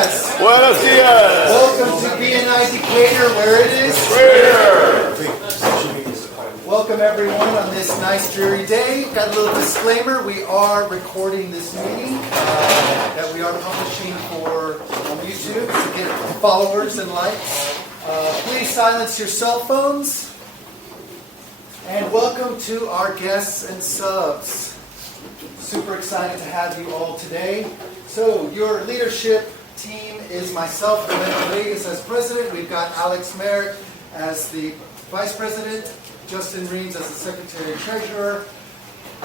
días. Buenos dias. Welcome to BNI Decatur, where it is Prayer. Welcome everyone on this nice dreary day. Got a little disclaimer. We are recording this meeting that we are publishing on YouTube to get followers and likes. Please silence your cell phones. And welcome to our guests and subs. Super excited to have you all today. So your leadership team is myself, Roberto Vegas, as president. We've got Alex Merritt as the vice president, Justin Reams as the secretary and treasurer.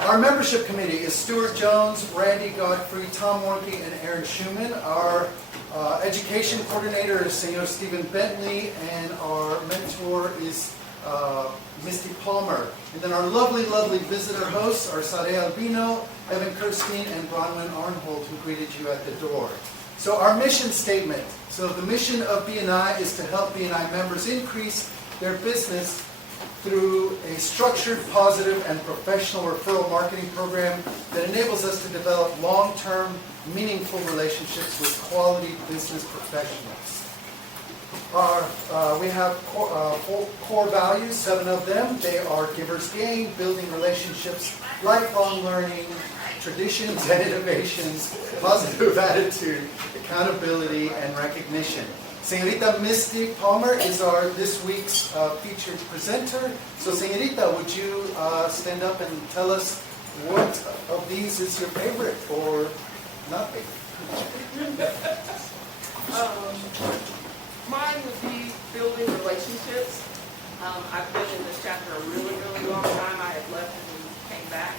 Our membership committee is Stuart Jones, Randy Godfrey, Tom Warnke, and Aaron Schumann. Our education coordinator is Senor Stephen Bentley, and our mentor is Misty Palmer. And then our lovely visitor hosts are Sade Albino, Evan Kirstein, and Bronwyn Arnhold, who greeted you at the door. So our mission statement. So the mission of BNI is to help BNI members increase their business through a structured, positive, and professional referral marketing program that enables us to develop long-term, meaningful relationships with quality business professionals. We have core values, 7 of them. They are giver's gain, building relationships, lifelong learning, traditions and innovations, positive attitude, accountability, and recognition. Señorita Misty Palmer is this week's featured presenter. So, Señorita, would you stand up and tell us what of these is your favorite or not favorite? Mine would be building relationships. I've been in this chapter a really long time. I had left and came back.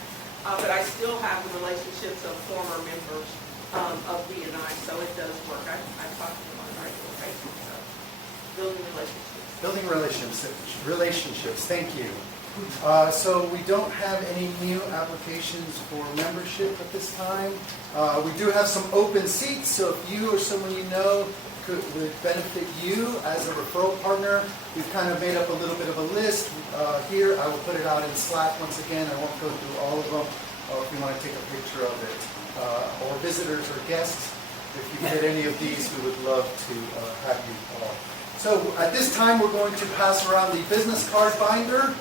But I still have the relationships of former members of BNI, so it does work. I talk to them on a regular basis. So building relationships. Building relationships. Thank you. So we don't have any new applications for membership at this time. We do have some open seats, so if you or someone you know would benefit you as a referral partner, we've kind of made up a little bit of a list here. I will put it out in Slack once again. I won't go through all of them. If you want to take a picture of it, or visitors or guests, if you get any of these, we would love to have you all. So at this time, we're going to pass around the business card binder.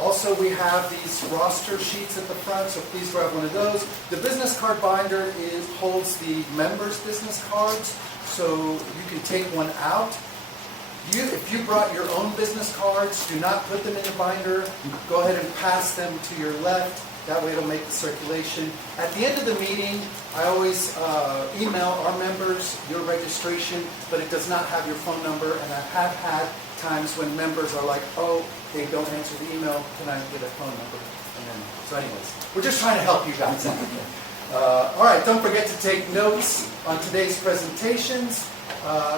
Also, we have these roster sheets at the front, so please grab one of those. The business card binder holds the members' business cards, so you can take one out. If you brought your own business cards, do not put them in the binder. Go ahead and pass them to your left. That way it'll make the circulation. At the end of the meeting, I always email our members your registration, but it does not have your phone number, and I have had times when members are like, oh, they don't answer the email, can I get a phone number? So anyways, we're just trying to help you guys out. All right, don't forget to take notes on today's presentations.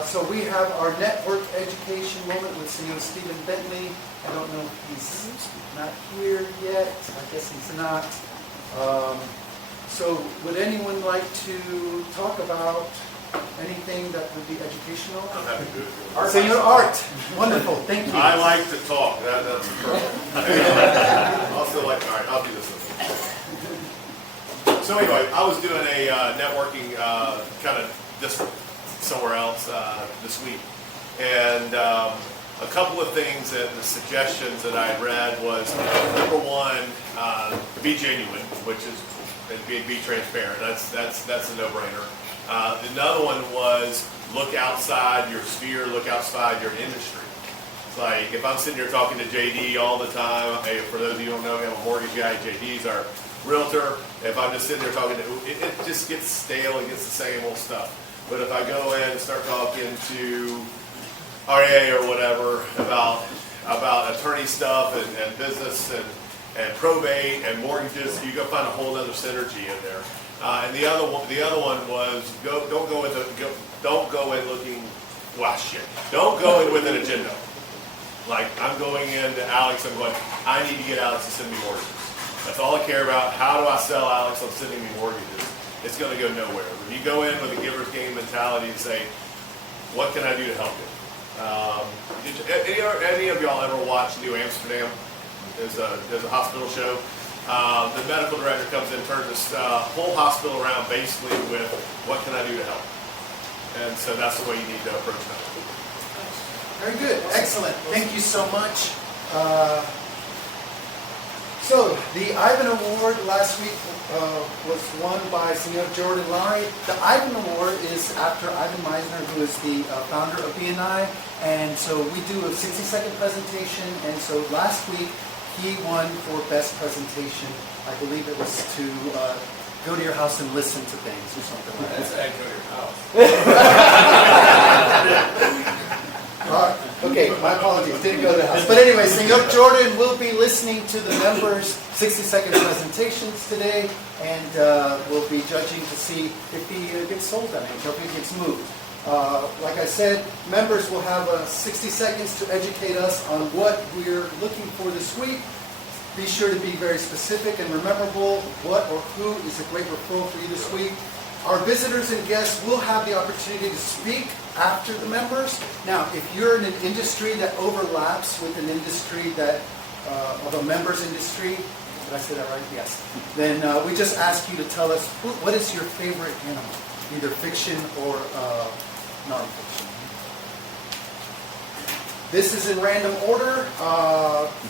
So we have our network education moment with Senor Stephen Bentley. I don't know if he's not here yet. I guess he's not. So would anyone like to talk about anything that would be educational? I'm happy to do it. Senor Art. Wonderful. Thank you. I like to talk. That's perfect. I'll still like. All right, I'll do this one. So anyway, I was doing a networking kind of just somewhere else this week, and a couple of things that the suggestions that I had read was, number one, be genuine, which is be transparent. That's a no-brainer. Another one was look outside your sphere, look outside your industry. It's like if I'm sitting here talking to JD all the time. Hey, for those of you who don't know, I'm a mortgage guy. JD's our realtor. If I'm just sitting there talking it just gets stale and gets the same old stuff. But if I go in and start talking to RA or whatever about attorney stuff and business and probate and mortgages, you go find a whole other synergy in there. And the other one was don't go in looking shit. Don't go in with an agenda. Like I'm going into Alex, I'm going, I need to get Alex to send me mortgages. That's all I care about. How do I sell Alex on sending me mortgages? It's going to go nowhere. When you go in with a giver's gain mentality and say, what can I do to help you? Any of y'all ever watch New Amsterdam? There's a hospital show. The medical director comes in, turns this whole hospital around basically with, what can I do to help? And so that's the way you need to approach that. Very good. Excellent. Thank you so much. So the Ivan Award last week was won by Senor Jordan Lari. The Ivan Award is after Ivan Meisner, who is the founder of BNI. And so we do a 60-second presentation. And so last week he won for best presentation. I believe it was to go to your house and listen to things or something like that. That's go to your house. Okay, my apologies, didn't go to the house. But anyway, Senor Jordan will be listening to the members' 60-second presentations today, and we'll be judging to see if he gets sold on it, if he gets moved. Like I said, members will have 60 seconds to educate us on what we're looking for this week. Be sure to be very specific and memorable. What or who is a great referral for you this week? Our visitors and guests will have the opportunity to speak after the members. Now, if you're in an industry that overlaps with an industry that, of a member's industry, did I say that right? Yes. Then we just ask you to tell us, what is your favorite animal? Either fiction or non-fiction. This is in random order.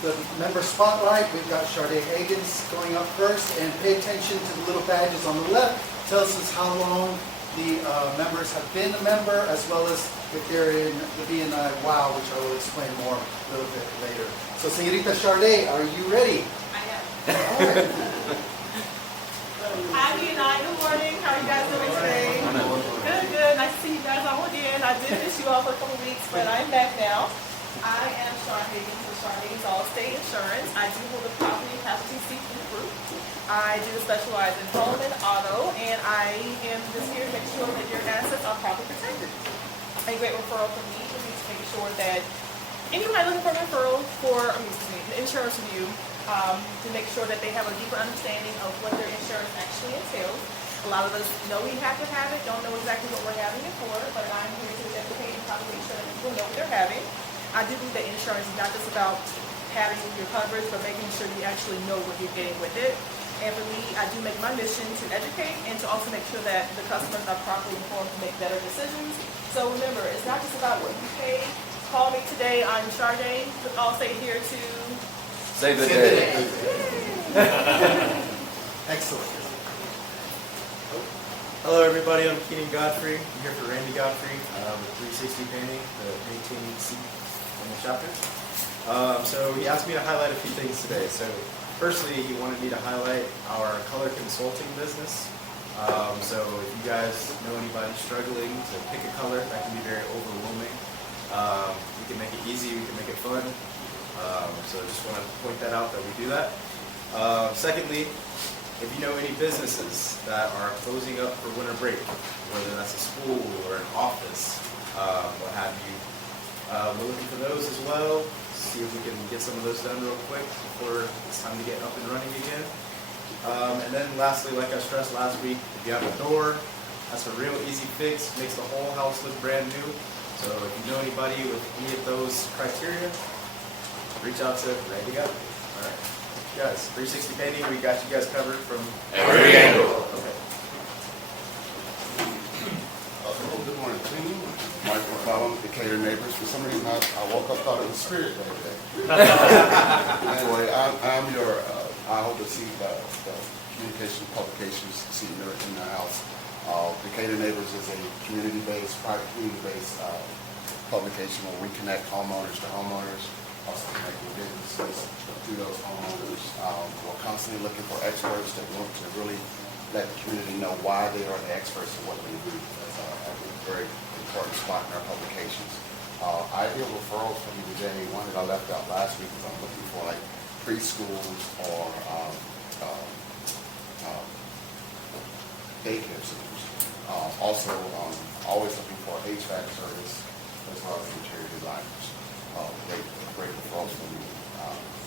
The member spotlight, we've got Sade Higgins going up first, and pay attention to the little badges on the left. Tells us how long the members have been a member, as well as if they're in the BNI WOW, which I will explain more a little bit later. So, Señorita Sade, are you ready? I am. All right. Hi, BNI. Good morning. How are you guys doing today? Good, good. Nice to see you guys all again. I did miss you all for a couple weeks, but I'm back now. I am Sade Higgins with Sade's Allstate Insurance. I do hold a property and casualty seeking group. I do specialize in home and auto, and I am just here to make sure that your assets are properly protected. A great referral for me would be to make sure that anybody looking for a referral for, an insurance review, to make sure that they have a deeper understanding of what their insurance actually entails. A lot of us know we have to have it, don't know exactly what we're having it for, but I'm here to educate and probably make sure that people know what they're having. I do believe that insurance is not just about having your coverage, but making sure you actually know what you're getting with it. And for me, I do make my mission to educate and to also make sure that the customers are properly informed to make better decisions. So remember, it's not just about what you pay. Call me today. I'm Sade. I'll stay here to save the day. Excellent. Hello everybody, I'm Keenan Godfrey. I'm here for Randy Godfrey with 360 Painting, the maintaining seat on the chapters. So he asked me to highlight a few things today. So firstly, he wanted me to highlight our color consulting business. So if you guys know anybody struggling to pick a color, that can be very overwhelming. We can make it easy, we can make it fun. So just want to point that out that we do that. Secondly, if you know any businesses that are closing up for winter break, whether that's a school or an office, what have you, we're looking for those as well. See if we can get some of those done real quick before it's time to get up and running again. And then lastly, like I stressed last week, if you have a door, that's a real easy fix, makes the whole house look brand new. So if you know anybody with any of those criteria, reach out to Randy Godfrey. All right. Guys, 360 Painting, we got you guys covered from every angle. Okay. Good morning, team. Michael McCollum, Decatur neighbors. For some reason, I woke up thought it was Spirit Day today. Anyway, I'm your, I hope to see the communication publications, see you in the house. Decatur Neighbors is a community-based, private community-based publication where we connect homeowners to homeowners, also connecting businesses to those homeowners. We're constantly looking for experts that want to really let the community know why they are the experts in what they do. That's a very important spot in our publications. Ideal referrals for me today, one that I left out last week is I'm looking for like preschools or daycare centers. Also, always looking for HVAC service as well as interior designers. Great referrals for me.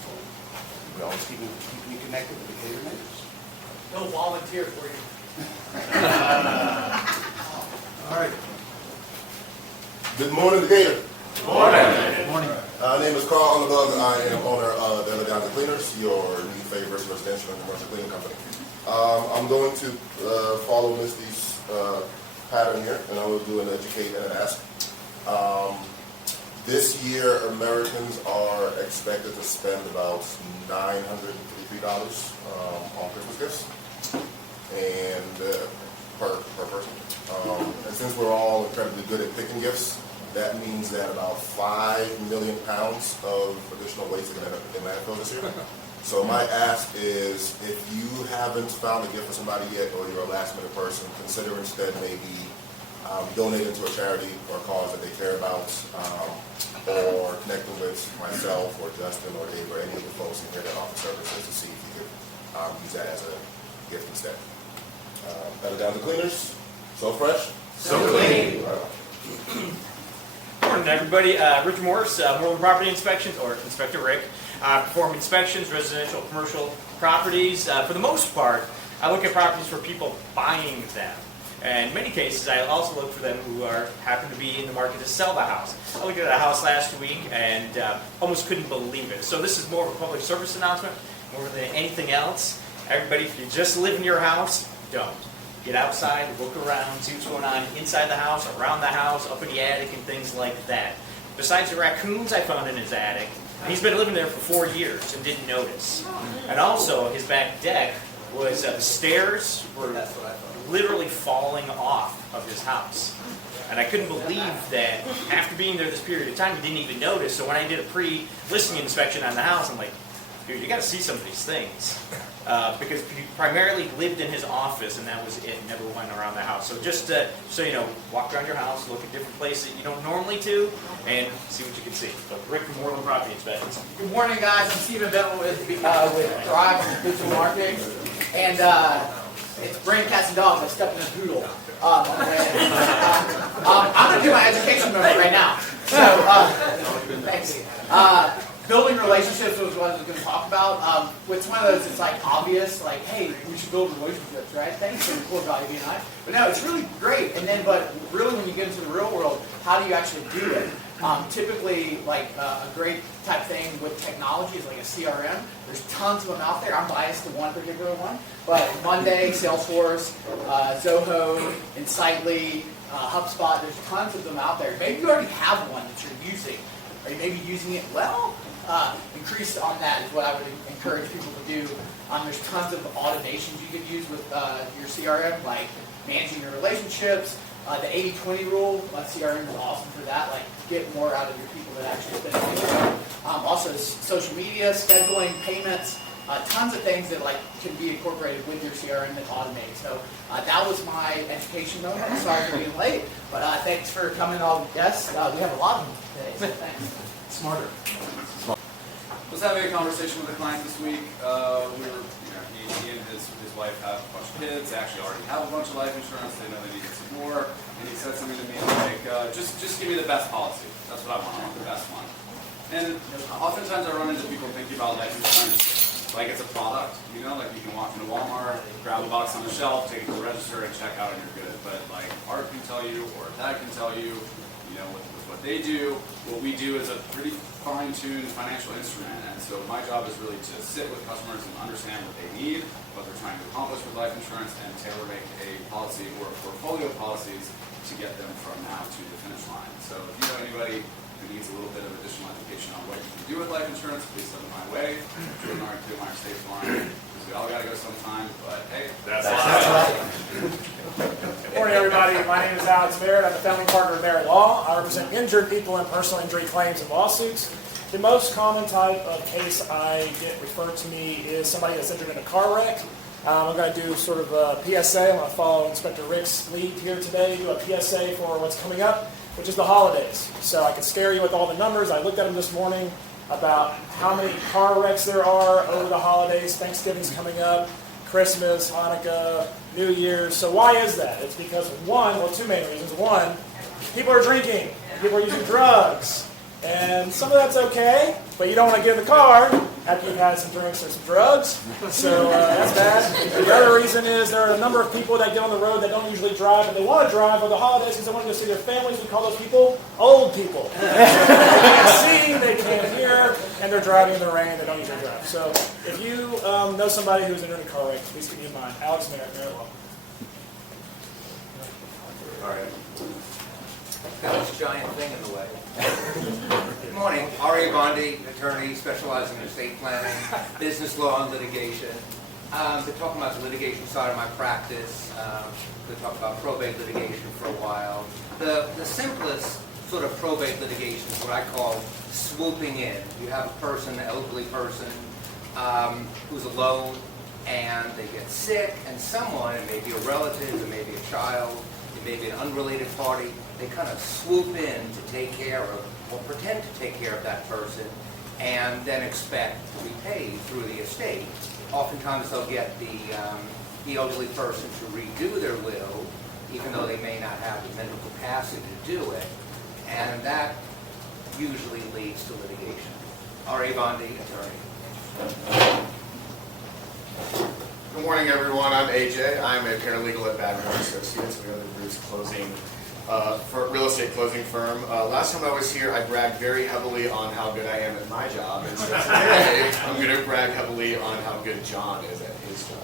So we always keep you connected with Decatur neighbors. No volunteer for you. All right. Good morning, Decatur. Good morning. Good morning. My name is Carl Underbug. I am owner of the Elegante Cleaners, your new favorite residential and commercial cleaning company. I'm going to follow Misty's pattern here, and I will do an educate and an ask. This year, Americans are expected to spend about $953 on Christmas gifts, and per person. And since we're all incredibly good at picking gifts, that means that about 5 million pounds of additional waste are going to end up in landfill this year. So my ask is, if you haven't found a gift for somebody yet, or you're a last-minute person, consider instead maybe donating to a charity or a cause that they care about, or connecting with myself or Justin or Dave or any of the folks in here that offer services to see if you could use that as a gift instead. Better down to cleaners. So fresh. So clean. Morning, everybody. Richard Morris, Moreland Property Inspections, or Inspector Rick. Perform inspections, residential, commercial properties. For the most part, I look at properties for people buying them. And in many cases, I also look for them who happen to be in the market to sell the house. I looked at a house last week and almost couldn't believe it. So this is more of a public service announcement, more than anything else. Everybody, if you just live in your house, don't. Get outside, look around, see what's going on inside the house, around the house, up in the attic, and things like that. Besides the raccoons I found in his attic, he's been living there for 4 years and didn't notice. And also, his back deck was, the stairs were literally falling off of his house. And I couldn't believe that after being there this period of time, he didn't even notice. So when I did a pre-listing inspection on the house, I'm like, dude, you got to see some of these things. Because he primarily lived in his office, and that was it. Never went around the house. So just so you know, walk around your house, look at different places that you don't normally do, and see what you can see. So Rick from Moreland Property Inspections. Good morning, guys. I'm Stephen Benton with Thrive Digital Marketing. And it's brain cats and dogs. I stepped in a poodle on the way in. I'm going to do my education moment right now. So, thanks. Building relationships was what I was going to talk about. It's one of those, it's like obvious, like, hey, we should build relationships, right? Thanks for the cool value BNI. But no, it's really great. And then, but really when you get into the real world, how do you actually do it? Typically, like a great type thing with technology is like a CRM. There's tons of them out there. I'm biased to one particular one. But Monday, Salesforce, Zoho, Insightly, HubSpot, there's tons of them out there. Maybe you already have one that you're using. Are you maybe using it well? Increase on that is what I would encourage people to do. There's tons of automations you could use with your CRM, like managing your relationships. The 80-20 rule, CRM is awesome for that. Like, get more out of your people that actually spend money. Also, social media, scheduling, payments, tons of things that like can be incorporated with your CRM that automate. So that was my education moment. I'm sorry for being late, but thanks for coming all guests. We have a lot of them today, so thanks. Smarter. Was having a conversation with a client this week. He and his wife have a bunch of kids. They actually already have a bunch of life insurance. They know they needed some more. And he said something to me like, just give me the best policy. That's what I want. I want the best one. And oftentimes I run into people thinking about life insurance like it's a product. You know, like you can walk into Walmart, grab a box on the shelf, take it to the register, and check out, and you're good. But like Art can tell you, or Dad can tell you, with what they do, what we do is a pretty fine-tuned financial instrument. And so my job is really to sit with customers and understand what they need, what they're trying to accomplish with life insurance, and tailor-make a policy or a portfolio of policies to get them from now to the finish line. So if you know anybody who needs a little bit of additional education on what you can do with life insurance, please send them my way. Jordan R. Clearmeyer State Farm, because we all got to go sometime, but hey, that's life. Good morning, everybody. My name is Alex Merritt. I'm the founding partner of Merritt Law. I represent injured people in personal injury claims and lawsuits. The most common type of case I get referred to me is somebody that's injured in a car wreck. I'm going to do sort of a PSA. I'm going to follow Inspector Rick's lead here today, do a PSA for what's coming up, which is the holidays. So I can scare you with all the numbers. I looked at them this morning about how many car wrecks there are over the holidays. Thanksgiving's coming up, Christmas, Hanukkah, New Year's. So why is that? It's because two main reasons. One, people are drinking, people are using drugs, and some of that's okay, but you don't want to get in the car after you've had some drinks or some drugs, so that's bad. The other reason is there are a number of people that get on the road that don't usually drive, but they want to drive for the holidays because they want to go see their families. We call those people old people. They can't see, they can't hear, and they're driving in the rain. They don't usually drive. So if you know somebody who's in a car wreck, please keep me in mind. Alex Merritt, Merritt Law. Sorry. Got this giant thing in the way. Good morning, R.A. Bondi, attorney specializing in estate planning, business law, and litigation. Been talking about the litigation side of my practice. Been talking about probate litigation for a while. The simplest sort of probate litigation is what I call swooping in. You have a person, an elderly person, who's alone, and they get sick, and someone, it may be a relative, it may be a child, it may be an unrelated party, they kind of swoop in to take care of, or pretend to take care of that person, and then expect to be paid through the estate. Oftentimes they'll get the elderly person to redo their will, even though they may not have the mental capacity to do it, and that usually leads to litigation. R.A. Bondi, attorney. Good morning, everyone. I'm AJ. I'm a paralegal at Bagmore Associates. We are the group's closing, for real estate closing firm. Last time I was here, I bragged very heavily on how good I am at my job, and so today I'm going to brag heavily on how good John is at his job.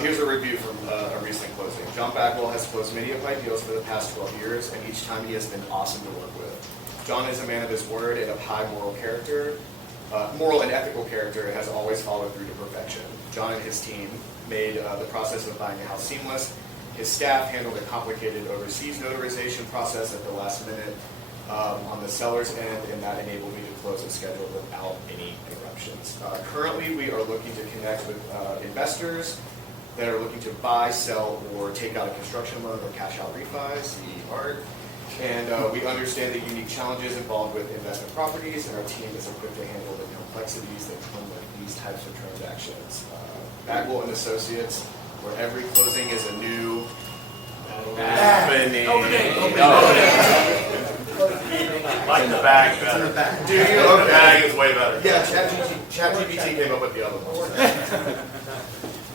Here's a review from a recent closing. John Bagwell has closed many of my deals for the past 12 years, and each time he has been awesome to work with. John is a man of his word and of high moral character. Moral and ethical character, and has always followed through to perfection. John and his team made the process of buying a house seamless. His staff handled a complicated overseas notarization process at the last minute on the seller's end, and that enabled me to close the schedule without any interruptions. Currently, we are looking to connect with investors that are looking to buy, sell, or take out a construction loan or cash out refis, see Art. And we understand the unique challenges involved with investment properties, and our team is equipped to handle the complexities that come with these types of transactions. Bagwell and Associates, where every closing is a new opening. Like the bag better. In the back. Do you? Okay. The bag is way better. Yeah, ChatGPT came up with the other ones.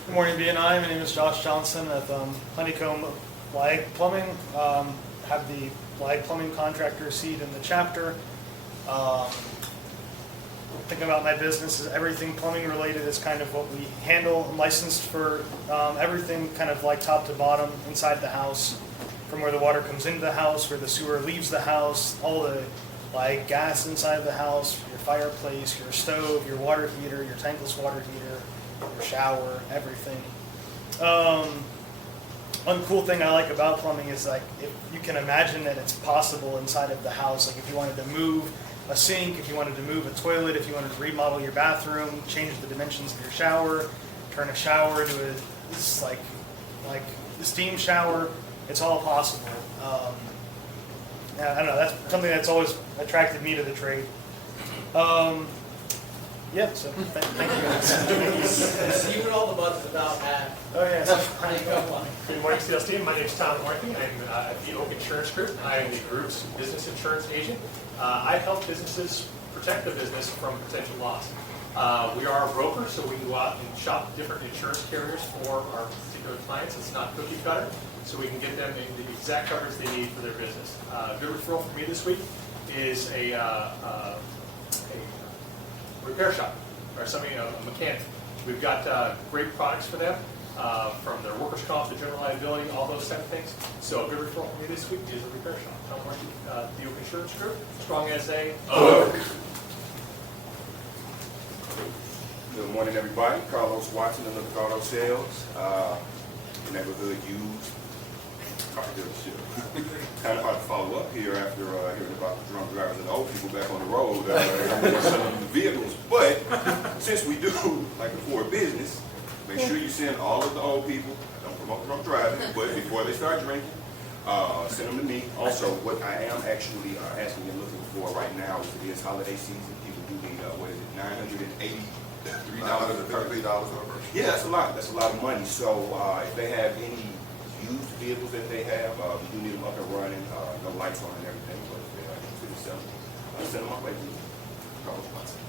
Good morning, BNI. My name is Josh Johnson at Honeycomb Lag Plumbing. Have the Lag Plumbing contractor seat in the chapter. Thinking about my business is everything plumbing related is kind of what we handle. I'm licensed for everything kind of like top to bottom inside the house, from where the water comes into the house, where the sewer leaves the house, all the like gas inside of the house, your fireplace, your stove, your water heater, your tankless water heater, your shower, everything. One cool thing I like about plumbing is like if you can imagine that it's possible inside of the house. Like if you wanted to move a sink, if you wanted to move a toilet, if you wanted to remodel your bathroom, change the dimensions of your shower, turn a shower into a like the steam shower, it's all possible. I don't know. That's something that's always attracted me to the trade. Yeah, so thank you guys. You and all the buzz about that. Oh, yes. Good morning, sales team. My name is Tom Markey. I'm at the Oak Insurance Group. I am the group's business insurance agent. I help businesses protect the business from potential loss. We are a broker, so we go out and shop different insurance carriers for our particular clients. It's not cookie cutter, so we can get them the exact coverage they need for their business. Good referral for me this week is a repair shop, or somebody, a mechanic. We've got great products for them, from their workers' comp to general liability, all those type of things. So a good referral for me this week is a repair shop. Tom Markey, the Oak Insurance Group, strong as a oak. Good morning, everybody. Carlos Watson of the Auto Sales, neighborhood used car dealership. Kind of hard to follow up here after hearing about the drunk drivers and the old people back on the road selling the vehicles. But since we do like a Ford business, make sure you send all of the old people. Don't promote drunk driving, but before they start drinking, send them to me. Also, what I am actually asking and looking for right now is it is holiday season. People do need what is it, $983 per person. Yeah, that's a lot. That's a lot of money. So if they have any used vehicles that they have, we do need them up and running, no lights on and everything. But if they are interested in selling, send them my way to Carlos Watson.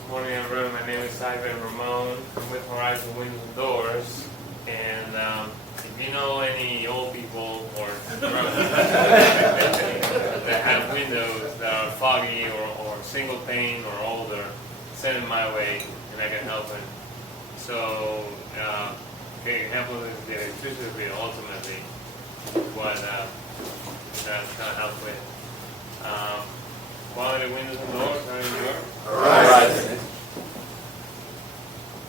Good morning, everyone. My name is Ivan Ramon. I'm with Horizon Windows and Doors. And if you know any old people or that have windows that are foggy or single pane or older, send them my way and I can help them. So can help with the electricity ultimately, what that's going to help with. Quality windows and doors are in New York. All right.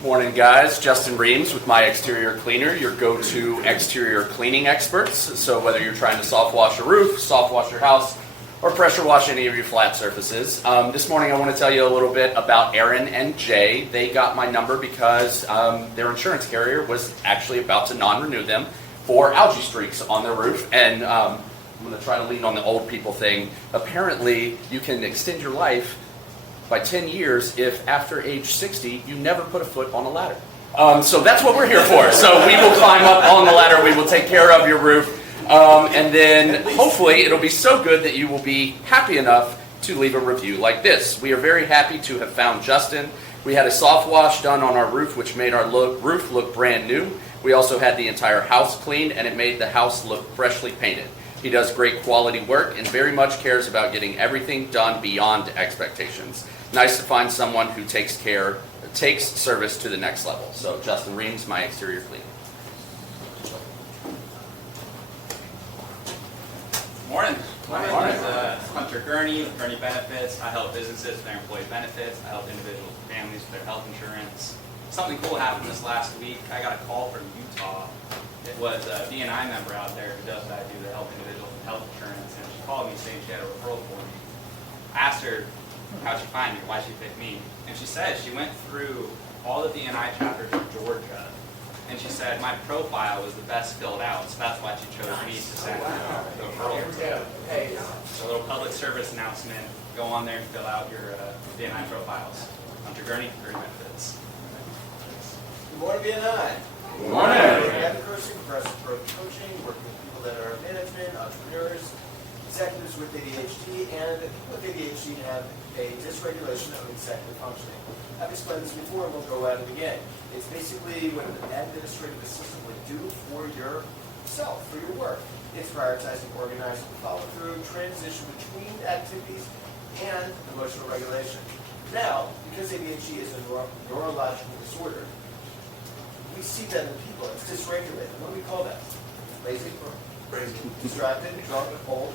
Morning, guys. Justin Reams with My Exterior Cleaner, your go-to exterior cleaning experts. So whether you're trying to soft wash a roof, soft wash your house, or pressure wash any of your flat surfaces. This morning I want to tell you a little bit about Aaron and Jay. They got my number because their insurance carrier was actually about to non-renew them for algae streaks on their roof. And I'm going to try to lean on the old people thing. Apparently, you can extend your life by 10 years if after age 60 you never put a foot on a ladder. So that's what we're here for. So we will climb up on the ladder, we will take care of your roof, and then hopefully it'll be so good that you will be happy enough to leave a review like this. We are very happy to have found Justin. We had a soft wash done on our roof, which made our roof look brand new. We also had the entire house cleaned, and it made the house look freshly painted. He does great quality work and very much cares about getting everything done beyond expectations. Nice to find someone who takes service to the next level. So Justin Reams, My Exterior Cleaning. Morning. My name is Hunter Gurney with Gurney Benefits. I help businesses with their employee benefits. I help individuals and families with their health insurance. Something cool happened this last week. I got a call from Utah. It was a BNI member out there who does what I do to help individuals with health insurance, and she called me saying she had a referral for me. I asked her, how'd she find me? Why'd she pick me? And she said she went through all the BNI chapters in Georgia, and she said my profile was the best filled out, so that's why she chose me to send the referral. Hey, a little public service announcement. Go on there and fill out your BNI profiles. Hunter Gurney, Gurney Benefits. Good morning, BNI. Good morning. Decatur, Progressive Growth Coaching, working with people that are management, entrepreneurs, executives with ADHD, and people with ADHD have a dysregulation of executive functioning. I've explained this before, and we'll go at it again. It's basically what an administrative assistant would do for yourself, for your work. It's prioritizing, organizing, follow through, transition between activities, and emotional regulation. Now, because ADHD is a neurological disorder, we see that in people. It's dysregulated. What do we call that? Lazy? Crazy. Distracted, drunk, old.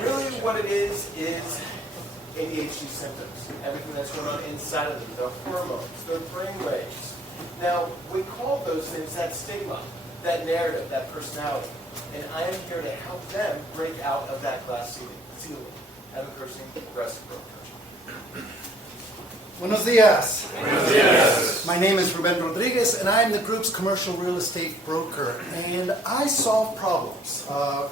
Really what it is ADHD symptoms. Everything that's going on inside of them, their hormones, their brain waves. Now, we call those things that stigma, that narrative, that personality. And I am here to help them break out of that glass ceiling. Evan Kirsting, Progressive Growth Coaching. Buenos dias. Buenos dias. My name is Ruben Rodriguez, and I am the group's commercial real estate broker. And I solve problems,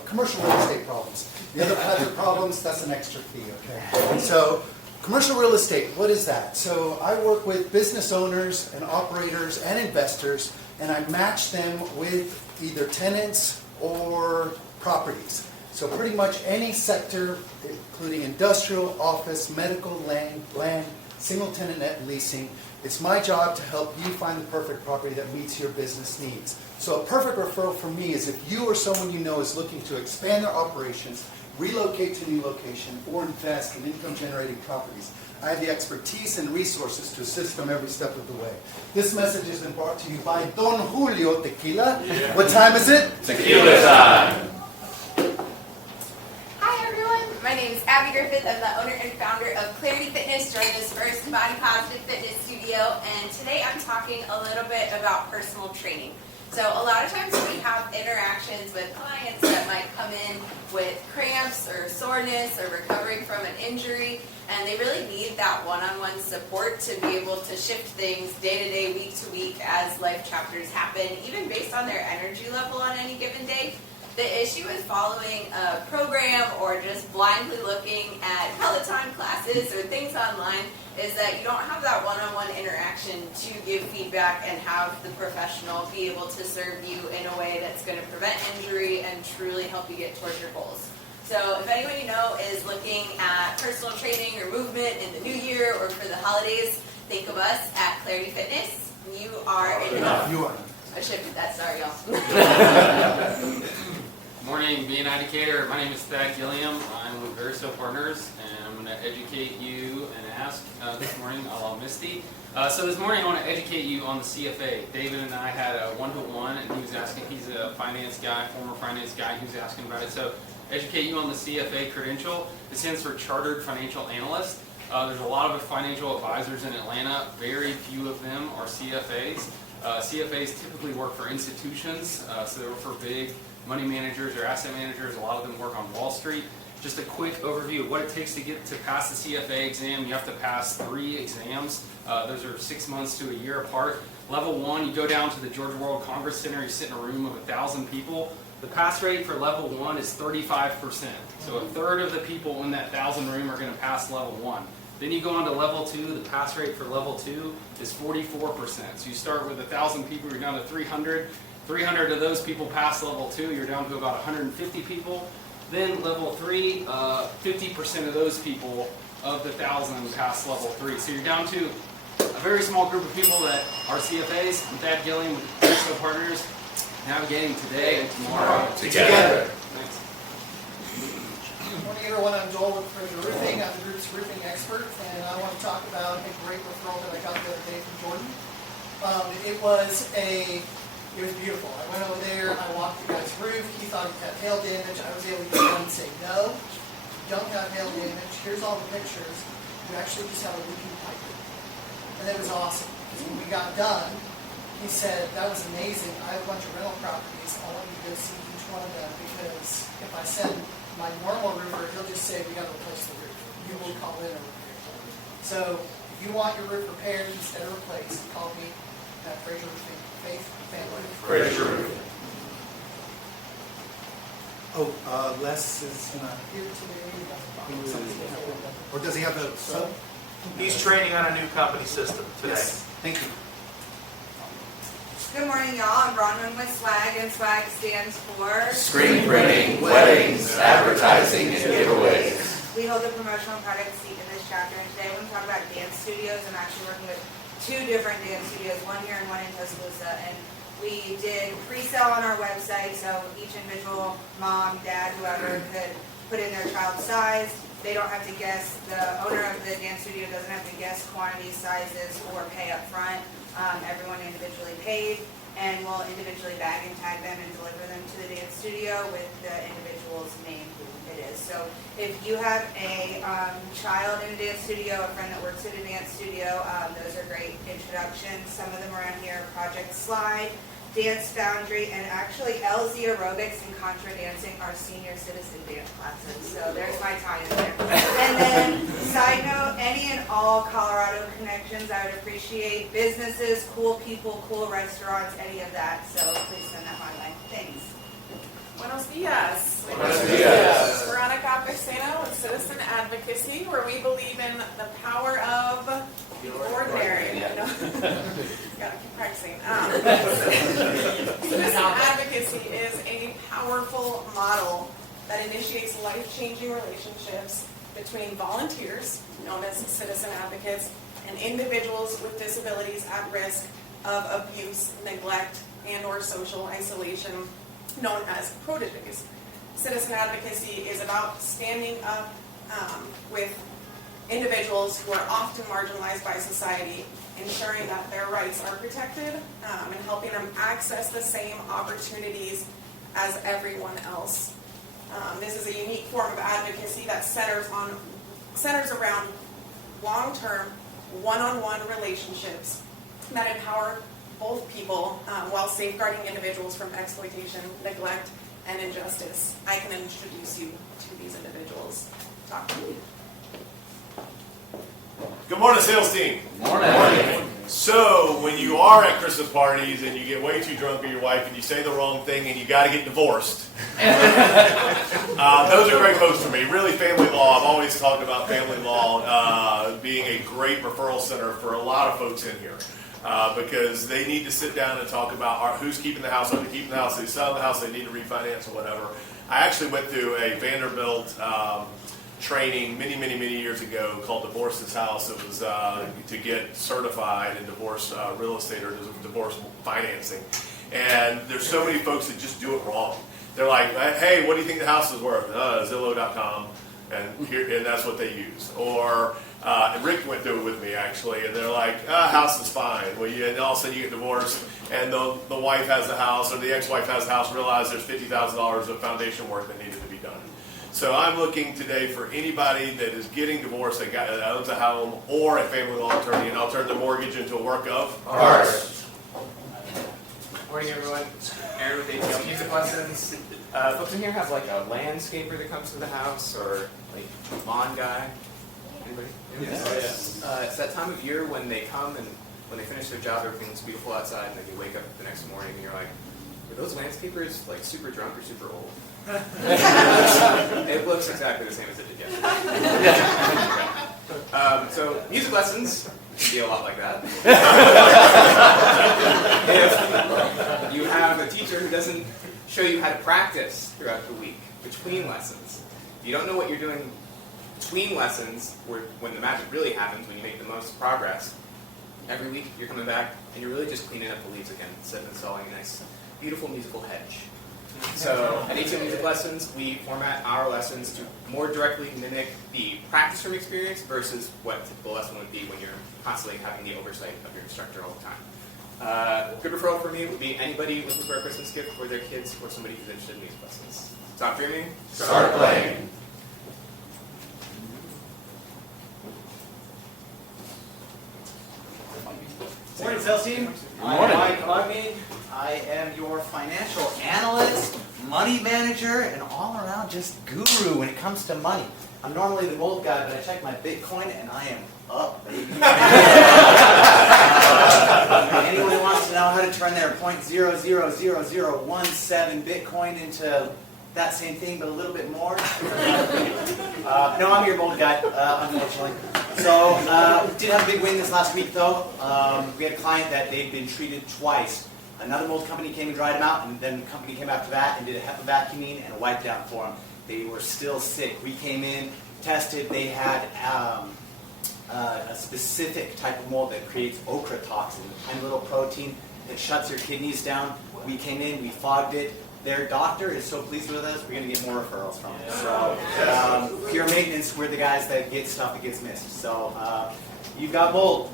commercial real estate problems. The other kinds of problems, that's an extra fee, okay? So, commercial real estate, what is that? So, I work with business owners and operators and investors, and I match them with either tenants or properties. So pretty much any sector, including industrial, office, medical, land, single tenant net leasing. It's my job to help you find the perfect property that meets your business needs. So a perfect referral for me is if you or someone you know is looking to expand their operations, relocate to a new location, or invest in income-generating properties. I have the expertise and resources to assist them every step of the way. This message has been brought to you by Don Julio Tequila. Yeah. What time is it? Tequila time. My name is Abby Griffith. I'm the owner and founder of Clarity Fitness, Georgia's first body positive fitness studio. And today I'm talking a little bit about personal training. So a lot of times we have interactions with clients that might come in with cramps or soreness or recovering from an injury, and they really need that one-on-one support to be able to shift things day to day, week to week as life chapters happen, even based on their energy level on any given day. The issue with following a program or just blindly looking at Peloton classes or things online is that you don't have that one-on-one interaction to give feedback and have the professional be able to serve you in a way that's going to prevent injury and truly help you get towards your goals. So if anyone you know is looking at personal training or movement in the new year or for the holidays, think of us at Clarity Fitness. You are enough. You are. I should have that. Sorry, y'all. Morning, BNI Decatur. My name is Thad Gilliam. I'm with Verso Partners, and I'm going to educate you and ask this morning, allow Misty. So this morning I want to educate you on the CFA. David and I had a one-to-one, and he was asking, he's a finance guy, former finance guy, he was asking about it. So educate you on the CFA credential. It stands for Chartered Financial Analyst. There's a lot of financial advisors in Atlanta. Very few of them are CFAs. CFAs typically work for institutions, so they work for big money managers or asset managers. A lot of them work on Wall Street. Just a quick overview of what it takes to pass the CFA exam. You have to pass 3 exams. Those are 6 months to a year apart. Level 1, you go down to the Georgia World Congress Center, you sit in a room of 1,000 people. The pass rate for level 1 is 35%. So a third of the people in that 1,000 room are going to pass level 1. Then you go on to level 2, the pass rate for level 2 is 44%. So you start with 1,000 people, you're down to 300. 300 of those people pass level 2, you're down to about 150 people. Then level 3, 50% of those people of the 1,000 pass level 3. So you're down to a very small group of people that are CFAs. I'm Thad Gilliam with Crystal Partners, navigating today and tomorrow together. Thanks. Good morning, everyone. I'm Joel with Fraser Roofing. I'm the group's roofing expert, and I want to talk about a great referral that I got the other day from Jordan. It was beautiful. I went over there, I walked the guy's roof. He thought he had hail damage. I was able to get down and say, no, you don't have hail damage. Here's all the pictures. You actually just have a leaking pipe. And it was awesome. Because when we got done, he said, that was amazing. I have a bunch of rental properties. I want you to go see each one of them, because if I send my normal roofer, he'll just say, we got to replace the roof. You will call in a repair. So if you want your roof repaired instead of replaced, call me at Fraser Roofing. Faith Family. Fraser Roofing. Les is not here today. Or does he have a sub? He's training on a new company system today. Yes. Thank you. Good morning, y'all. I'm Bronwyn with SWAG, and SWAG stands for Screen printing, weddings, advertising, and giveaways. We hold the promotional product seat in this chapter, and today we're going to talk about dance studios. I'm actually working with 2 different dance studios, one here and one in Tuscaloosa, and we did pre-sale on our website, so each individual mom, dad, whoever could put in their child's size. They don't have to guess. The owner of the dance studio doesn't have to guess quantities, sizes, or pay up front. Everyone individually paid, and we'll individually bag and tag them and deliver them to the dance studio with the individual's name, who it is. So if you have a child in a dance studio, a friend that works at a dance studio, those are great introductions. Some of them around here, Project Slide, Dance Foundry, and actually LZ Aerobics and Contra Dancing are senior citizen dance classes. So there's my tie in there. And then, side note, any and all Colorado connections I would appreciate. Businesses, cool people, cool restaurants, any of that. So please send that my way. Thanks. Buenos dias. Buenos dias. Veronica Pesena with Citizen Advocacy, where we believe in the power of the ordinary. Yeah. Gotta keep practicing. Citizen Advocacy is a powerful model that initiates life-changing relationships between volunteers, known as citizen advocates, and individuals with disabilities at risk of abuse, neglect, and or social isolation, known as proteges. Citizen advocacy is about standing up with individuals who are often marginalized by society, ensuring that their rights are protected, and helping them access the same opportunities as everyone else. This is a unique form of advocacy that centers around long-term, one-on-one relationships that empower both people while safeguarding individuals from exploitation, neglect, and injustice. I can introduce you to these individuals. Talk to me. Good morning, sales team. Morning. So, when you are at Christmas parties and you get way too drunk with your wife and you say the wrong thing and you got to get divorced, those are great folks for me. Really, family law. I've always talked about family law being a great referral center for a lot of folks in here. Because they need to sit down and talk about who's keeping the house, are they keeping the house, they sell the house, they need to refinance or whatever. I actually went through a Vanderbilt training many years ago called Divorce This House. It was to get certified in divorce real estate or divorce financing. And there's so many folks that just do it wrong. They're like, hey, what do you think the house is worth? Zillow.com. and that's what they use. Or Rick went through it with me actually, and they're like, house is fine. Well, and all of a sudden you get divorced, and the wife has the house, or the ex-wife has the house, realize there's $50,000 of foundation work that needed to be done. So I'm looking today for anybody that is getting divorced that owns a home or a family law attorney, and I'll turn the mortgage into a work of art. Morning, everyone. Aaron with ATL Music Lessons. Folks in here have like a landscaper that comes to the house, or like a lawn guy. Anybody? Yes. It's that time of year when they come and when they finish their job, everything looks beautiful outside, and then you wake up the next morning and you're like, were those landscapers like super drunk or super old? It looks exactly the same as it did yesterday. So music lessons can be a lot like that. If you have a teacher who doesn't show you how to practice throughout the week between lessons, if you don't know what you're doing between lessons, when the magic really happens, when you make the most progress, every week you're coming back and you're really just cleaning up the leaves again instead of installing a nice, beautiful musical hedge. So at ATL Music Lessons, we format our lessons to more directly mimic the practice room experience versus what a typical lesson would be when you're constantly having the oversight of your instructor all the time. Good referral for me would be anybody looking for a Christmas gift for their kids or somebody who's interested in music lessons. Stop dreaming. Start playing. Morning, sales team. I'm Mike Bugney. I am your financial analyst, money manager, and all-around just guru when it comes to money. I'm normally the gold guy, but I checked my Bitcoin and I am up, baby. Anyone wants to know how to turn their 0.000017 Bitcoin into that same thing, but a little bit more? No, I'm your gold guy, unfortunately. So, we did have a big win this last week, though. We had a client that they'd been treated twice. Another mold company came and dried them out, and then the company came after that and did a HEPA vacuuming and a wipe down for them. They were still sick. We came in, tested. They had a specific type of mold that creates ochratoxin, a tiny little protein that shuts your kidneys down. We came in, we fogged it. Their doctor is so pleased with us, we're going to get more referrals from them. So, pure maintenance, we're the guys that get stuff that gets missed. So, you've got mold.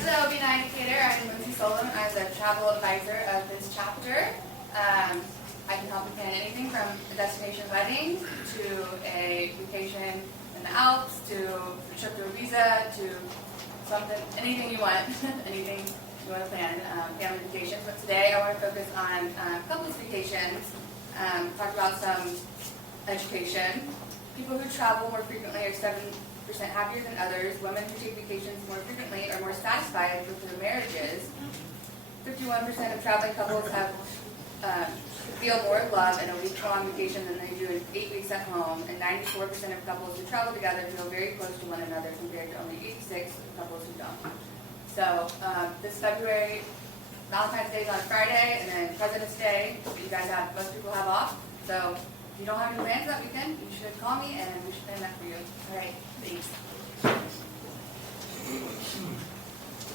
Hello, BNI Decatur. I'm Misty. I'm the travel advisor of this chapter. I can help you plan anything from a destination wedding to a vacation in the Alps to a trip to Ibiza to something, anything you want, anything you want to plan, family vacations. But today I want to focus on couples vacations, talk about some education. People who travel more frequently are 7% happier than others. Women who take vacations more frequently are more satisfied with their marriages. 51% of traveling couples have feel more love in a week-long vacation than they do in 8 weeks at home, and 94% of couples who travel together feel very close to one another compared to only 86% of couples who don't. So this February, Valentine's Day is on Friday, and then President's Day, most people have off. So if you don't have any plans that weekend, you should call me and we should plan that for you. All right, thanks.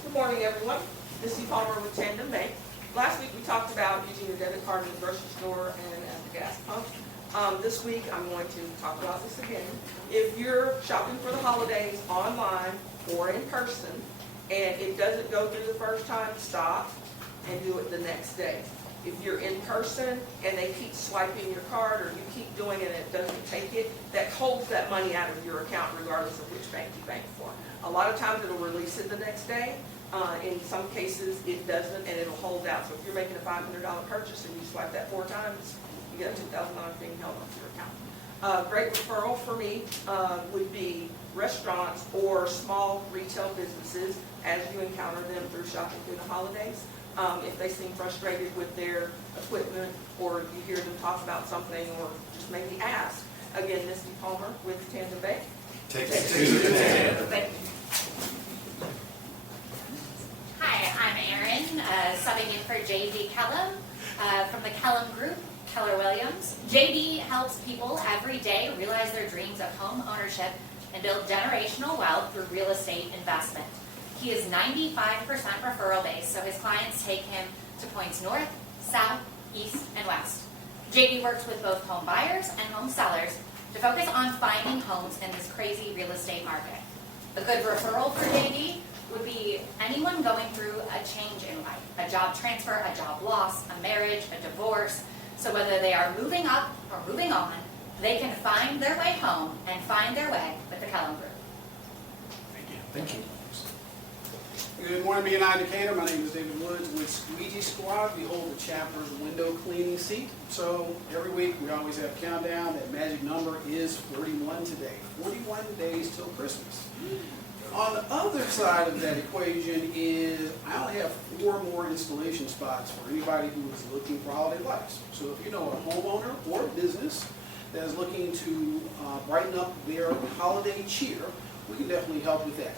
Good morning, everyone. Misty with Tandem. Last week we talked about using your debit card in the grocery store and at the gas pump. This week I'm going to talk about this again. If you're shopping for the holidays online or in person and it doesn't go through the first time, stop and do it the next day. If you're in person and they keep swiping your card or you keep doing it and it doesn't take it, that holds that money out of your account regardless of which bank you bank for. A lot of times it'll release it the next day. In some cases it doesn't and it'll hold out. So if you're making a $500 purchase and you swipe that 4 times, you get $2,000 being held onto your account. Great referral for me would be restaurants or small retail businesses as you encounter them through shopping through the holidays. If they seem frustrated with their equipment or you hear them talk about something or just maybe ask. Again, Misty Palmer with Tandem Bank. Take it to the Tandem. Thank you. Hi, I'm Erin, subbing in for JD Kellum from the Kellum Group, Keller Williams. JD helps people every day realize their dreams of home ownership and build generational wealth through real estate investment. He is 95% referral based, so his clients take him to points north, south, east and west. JD works with both home buyers and home sellers to focus on finding homes in this crazy real estate market. A good referral for JD would be anyone going through a change in life, a job transfer, a job loss, a marriage, a divorce. So whether they are moving up or moving on, they can find their way home and find their way with the Kellum Group. Thank you. Good morning, BNI Decatur. My name is David Woods with Squeegee Squad. We hold the chapter's window cleaning seat. So every week we always have a countdown. That magic number is 41 today. 41 days till Christmas. On the other side of that equation is I only have 4 more installation spots for anybody who is looking for holiday lights. So if you know a homeowner or a business that is looking to brighten up their holiday cheer, we can definitely help with that.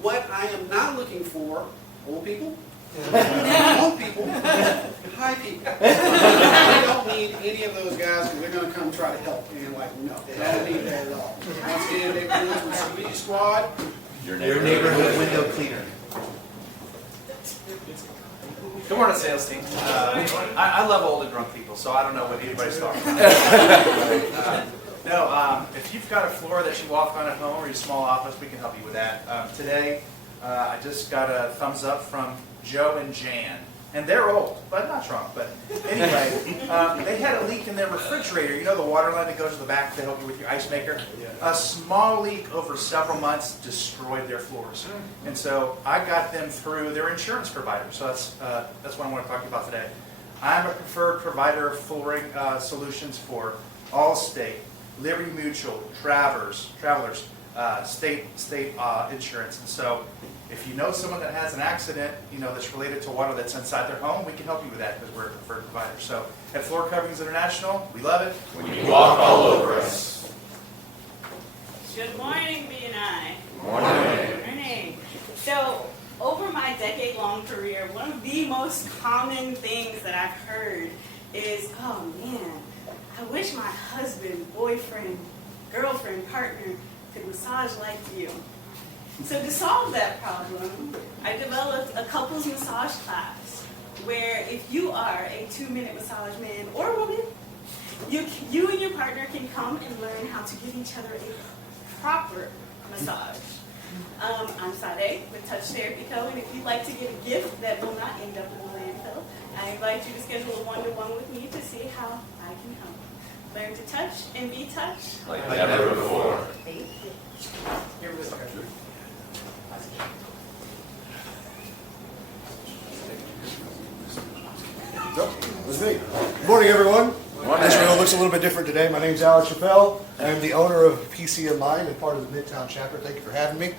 What I am not looking for, old people, young people, high people. I don't need any of those guys because they're going to come try to help. And like, no, I don't need that at all. Once again, David Woods with Squeegee Squad. Your neighborhood window cleaner. Good morning, sales team. I love old and drunk people, so I don't know what anybody's talking about. If you've got a floor that you walk on at home or your small office, we can help you with that. Today, I just got a thumbs up from Joe and Jan. And they're old, but not drunk. But anyway, they had a leak in their refrigerator. You know the water line that goes to the back to help you with your ice maker? A small leak over several months destroyed their floors. And so I got them through their insurance provider. So that's what I want to talk to you about today. I'm a preferred provider of flooring solutions for Allstate, Liberty Mutual, Travelers, state insurance. And so if you know someone that has an accident, that's related to water that's inside their home, we can help you with that because we're a preferred provider. So at Floor Coverings International, we love it. When you walk all over us. Good morning, BNI. Good morning. Good morning. So, over my decade-long career, one of the most common things that I've heard is, oh man, I wish my husband, boyfriend, girlfriend, partner could massage like you. So to solve that problem, I developed a couples massage class where if you are a 2-minute massage man or woman, you and your partner can come and learn how to give each other a proper massage. I'm Sade with Touch Therapy Co. And if you'd like to get a gift that will not end up in the landfill, I invite you to schedule a one-to-one with me to see how I can help. Learn to touch and be touched. Like never before. Thank you. Here, Mr. Country. That's me. Good morning, everyone. Israel looks a little bit different today. My name's Alex Chappelle. I'm the owner of PC of Mind and part of the Midtown chapter. Thank you for having me.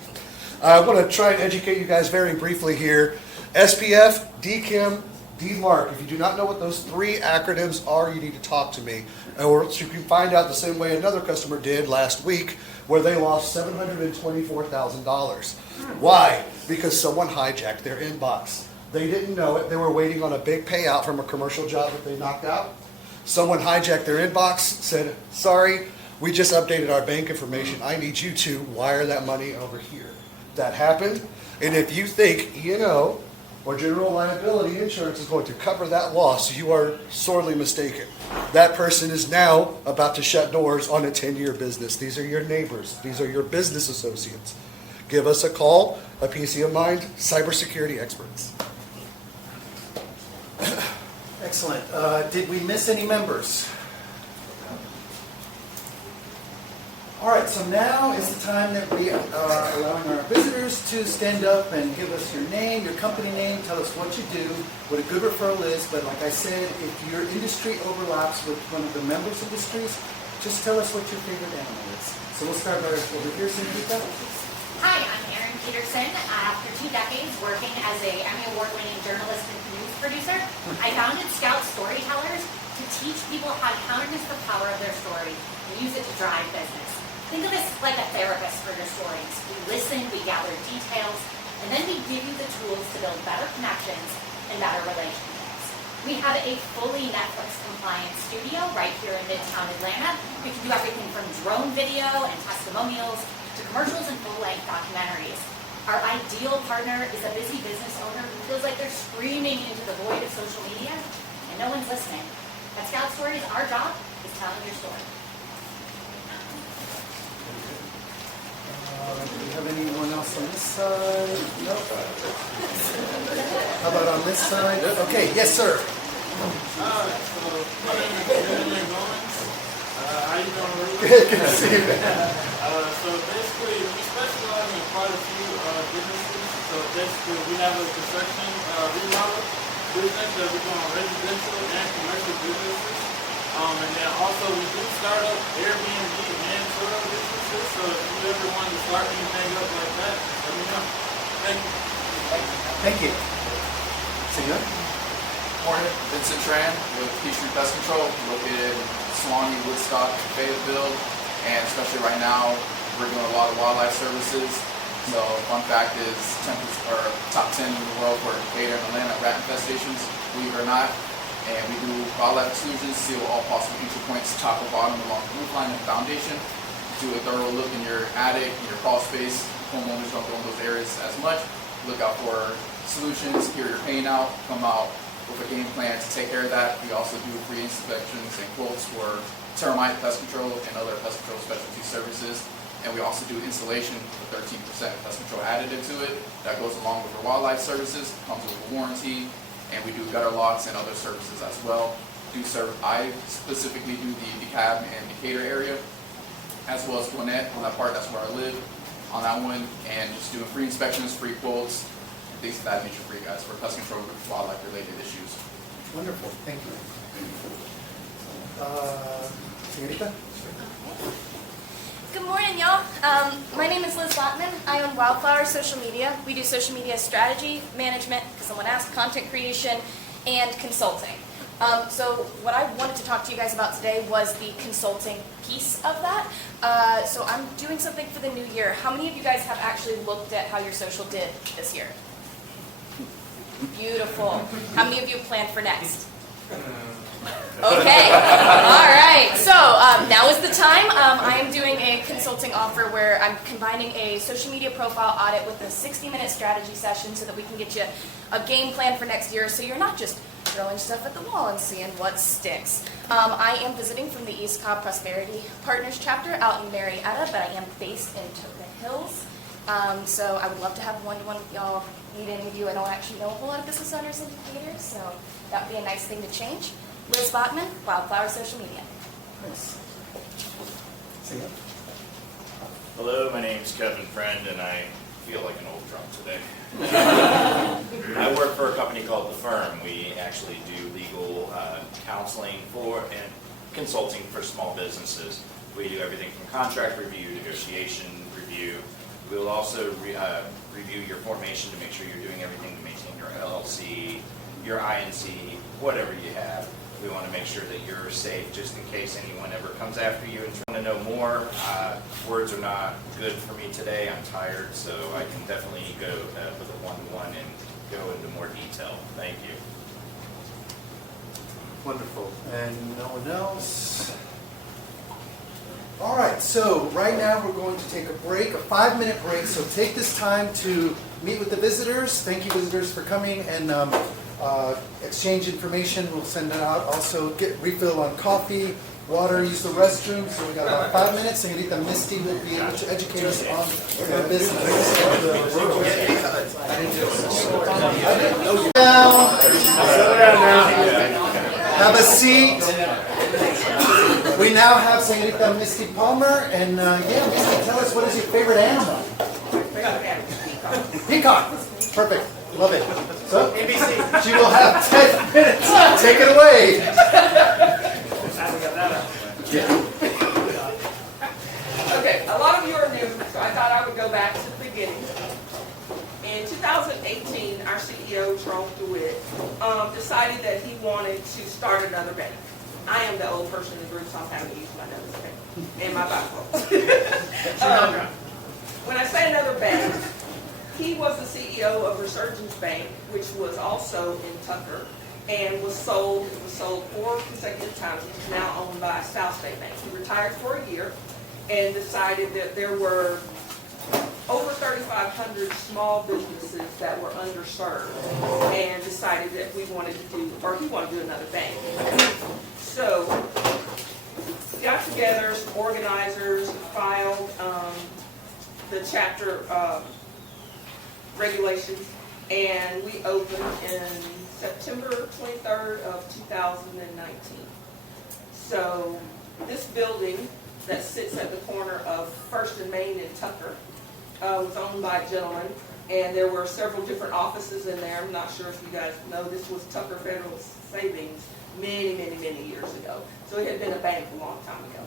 I want to try and educate you guys very briefly here. SPF, DKIM, DMARC. If you do not know what those 3 acronyms are, you need to talk to me. Or you can find out the same way another customer did last week where they lost $724,000. Why? Because someone hijacked their inbox. They didn't know it. They were waiting on a big payout from a commercial job that they knocked out. Someone hijacked their inbox, said, sorry, we just updated our bank information. I need you to wire that money over here. That happened. And if you think E&O or general liability insurance is going to cover that loss, you are sorely mistaken. That person is now about to shut doors on a 10-year business. These are your neighbors. These are your business associates. Give us a call, a PC of Mind, cybersecurity experts. Excellent. Did we miss any members? All right, so now is the time that we are allowing our visitors to stand up and give us your name, your company name, tell us what you do, what a good referral is. But like I said, if your industry overlaps with one of the members' industries, just tell us what your favorite animal is. So we'll start right over here. Cindy, Hi, I'm Erin Peterson. After 2 decades working as a Emmy Award-winning journalist and news producer, I founded Scout Storytellers to teach people how to harness the power of their story and use it to drive business. Think of this like a therapist for your stories. We listen, we gather details, and then we give you the tools to build better connections and better relationships. We have a fully Netflix-compliant studio right here in Midtown Atlanta. We can do everything from drone video and testimonials to commercials and full-length documentaries. Our ideal partner is a busy business owner who feels like they're screaming into the void of social media, and and no one's listening. At Scout Stories, our job is telling your story. Do we have anyone else on this side? No. How about on this side? Okay, yes, sir. My name is Benjamin Goins. How you doing? Good to see you. So basically, we specialize in quite a few businesses. So basically, we have a construction remodel business that we do on residential and commercial businesses. And then also we do start up Airbnb and tour businesses. So if you ever want to start anything up like that, let me know. Thank you. Thank you. Senor? Morning, Vincent Tran with Peachtree Pest Control, located in Suwanee, Woodstock, Fayetteville, and especially right now, we're doing a lot of wildlife services. So, fun fact is, top 10 in the world for Decatur and Atlanta rat infestations, believe it or not. And we do wildlife exclusions, seal all possible entry points, top or bottom along the roof line and foundation. Do a thorough look in your attic, in your crawl space. Homeowners don't go in those areas as much. Look out for solutions, hear your pain out, come out with a game plan to take care of that. We also do free inspections and quotes for termite pest control and other pest control specialty services. And we also do installation with 13% pest control added into it. That goes along with our wildlife services, comes with a warranty, and we do gutter locks and other services as well. I specifically do the DeKalb and Decatur area, as well as Gwinnett on that part. That's where I live on that one, and just doing free inspections, free quotes, things of that nature for you guys for pest control, wildlife related issues. Wonderful, thank you. Señorita? Good morning, y'all. My name is Liz Botman. I own Wildflower Social Media. We do social media strategy, management, because someone asked, content creation, and consulting. So what I wanted to talk to you guys about today was the consulting piece of that. So I'm doing something for the new year. How many of you guys have actually looked at how your social did this year? Beautiful. How many of you planned for next? Okay. All right. So now is the time. I am doing a consulting offer where I'm combining a social media profile audit with a 60-minute strategy session so that we can get you a game plan for next year so you're not just throwing stuff at the wall and seeing what sticks. I am visiting from the East Cobb Prosperity Partners chapter out in Marietta, but I am based in Toka Hills. So I would love to have one-to-one with y'all. Meet any of you. I don't actually know a whole lot of business owners and educators, so that would be a nice thing to change. Liz Bachman, Wildflower Social Media. Nice. Hello, my name is Kevin Friend, and I feel like an old drunk today. I work for a company called The Firm. We actually do legal counseling for and consulting for small businesses. We do everything from contract review, negotiation review. We will also review your formation to make sure you're doing everything to maintain your LLC, your INC, whatever you have. We want to make sure that you're safe just in case anyone ever comes after you and want to know more. Words are not good for me today. I'm tired, so I can definitely go with a one-to-one and go into more detail. Thank you. Wonderful. And no one else? All right, so right now we're going to take a break, a 5-minute break. So take this time to meet with the visitors. Thank you, visitors, for coming and exchange information. We'll send it out. Also, get refill on coffee, water, use the restroom. So we got about 5 minutes. Señorita Misty will be able to educate us on her business. Have a seat. We now have Señorita Misty Palmer, and yeah, Misty, tell us, what is your favorite animal? Peacock. Perfect. Love it. So, ABC. She will have 10 minutes. Take it away. Okay, a lot of you are new, so I thought I would go back to the beginning. In 2018, our CEO, Charles DeWitt, decided that he wanted to start another bank. I am the old person in the group, so I'm having to use my nose, okay, and my Bible. When I say another bank, he was the CEO of Resurgence Bank, which was also in Tucker, and was sold. It was sold 4 consecutive times. It's now owned by South State Bank. He retired for a year and decided that there were over 3,500 small businesses that were underserved, and decided that we wanted to do, or he wanted to do another bank. So, got together, some organizers, filed the chapter regulations, and we opened in September 23rd of 2019. So, this building that sits at the corner of First and Main and Tucker was owned by a gentleman, and there were several different offices in there. I'm not sure if you guys know, this was Tucker Federal Savings many, many, many years ago. So it had been a bank a long time ago.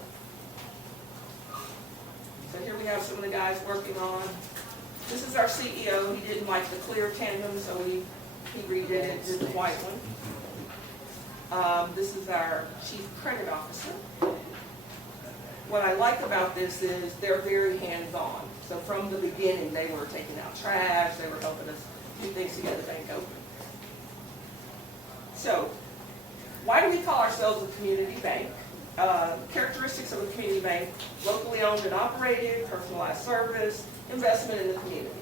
So here we have some of the guys working on. This is our CEO. He didn't like the clear Tandem, so he redid it, did the white one. This is our Chief Credit Officer. What I like about this is they're very hands-on. So from the beginning, they were taking out trash, they were helping us do things to get the bank open. So, why do we call ourselves a community bank? Characteristics of a community bank: locally owned and operated, personalized service, investment in the community.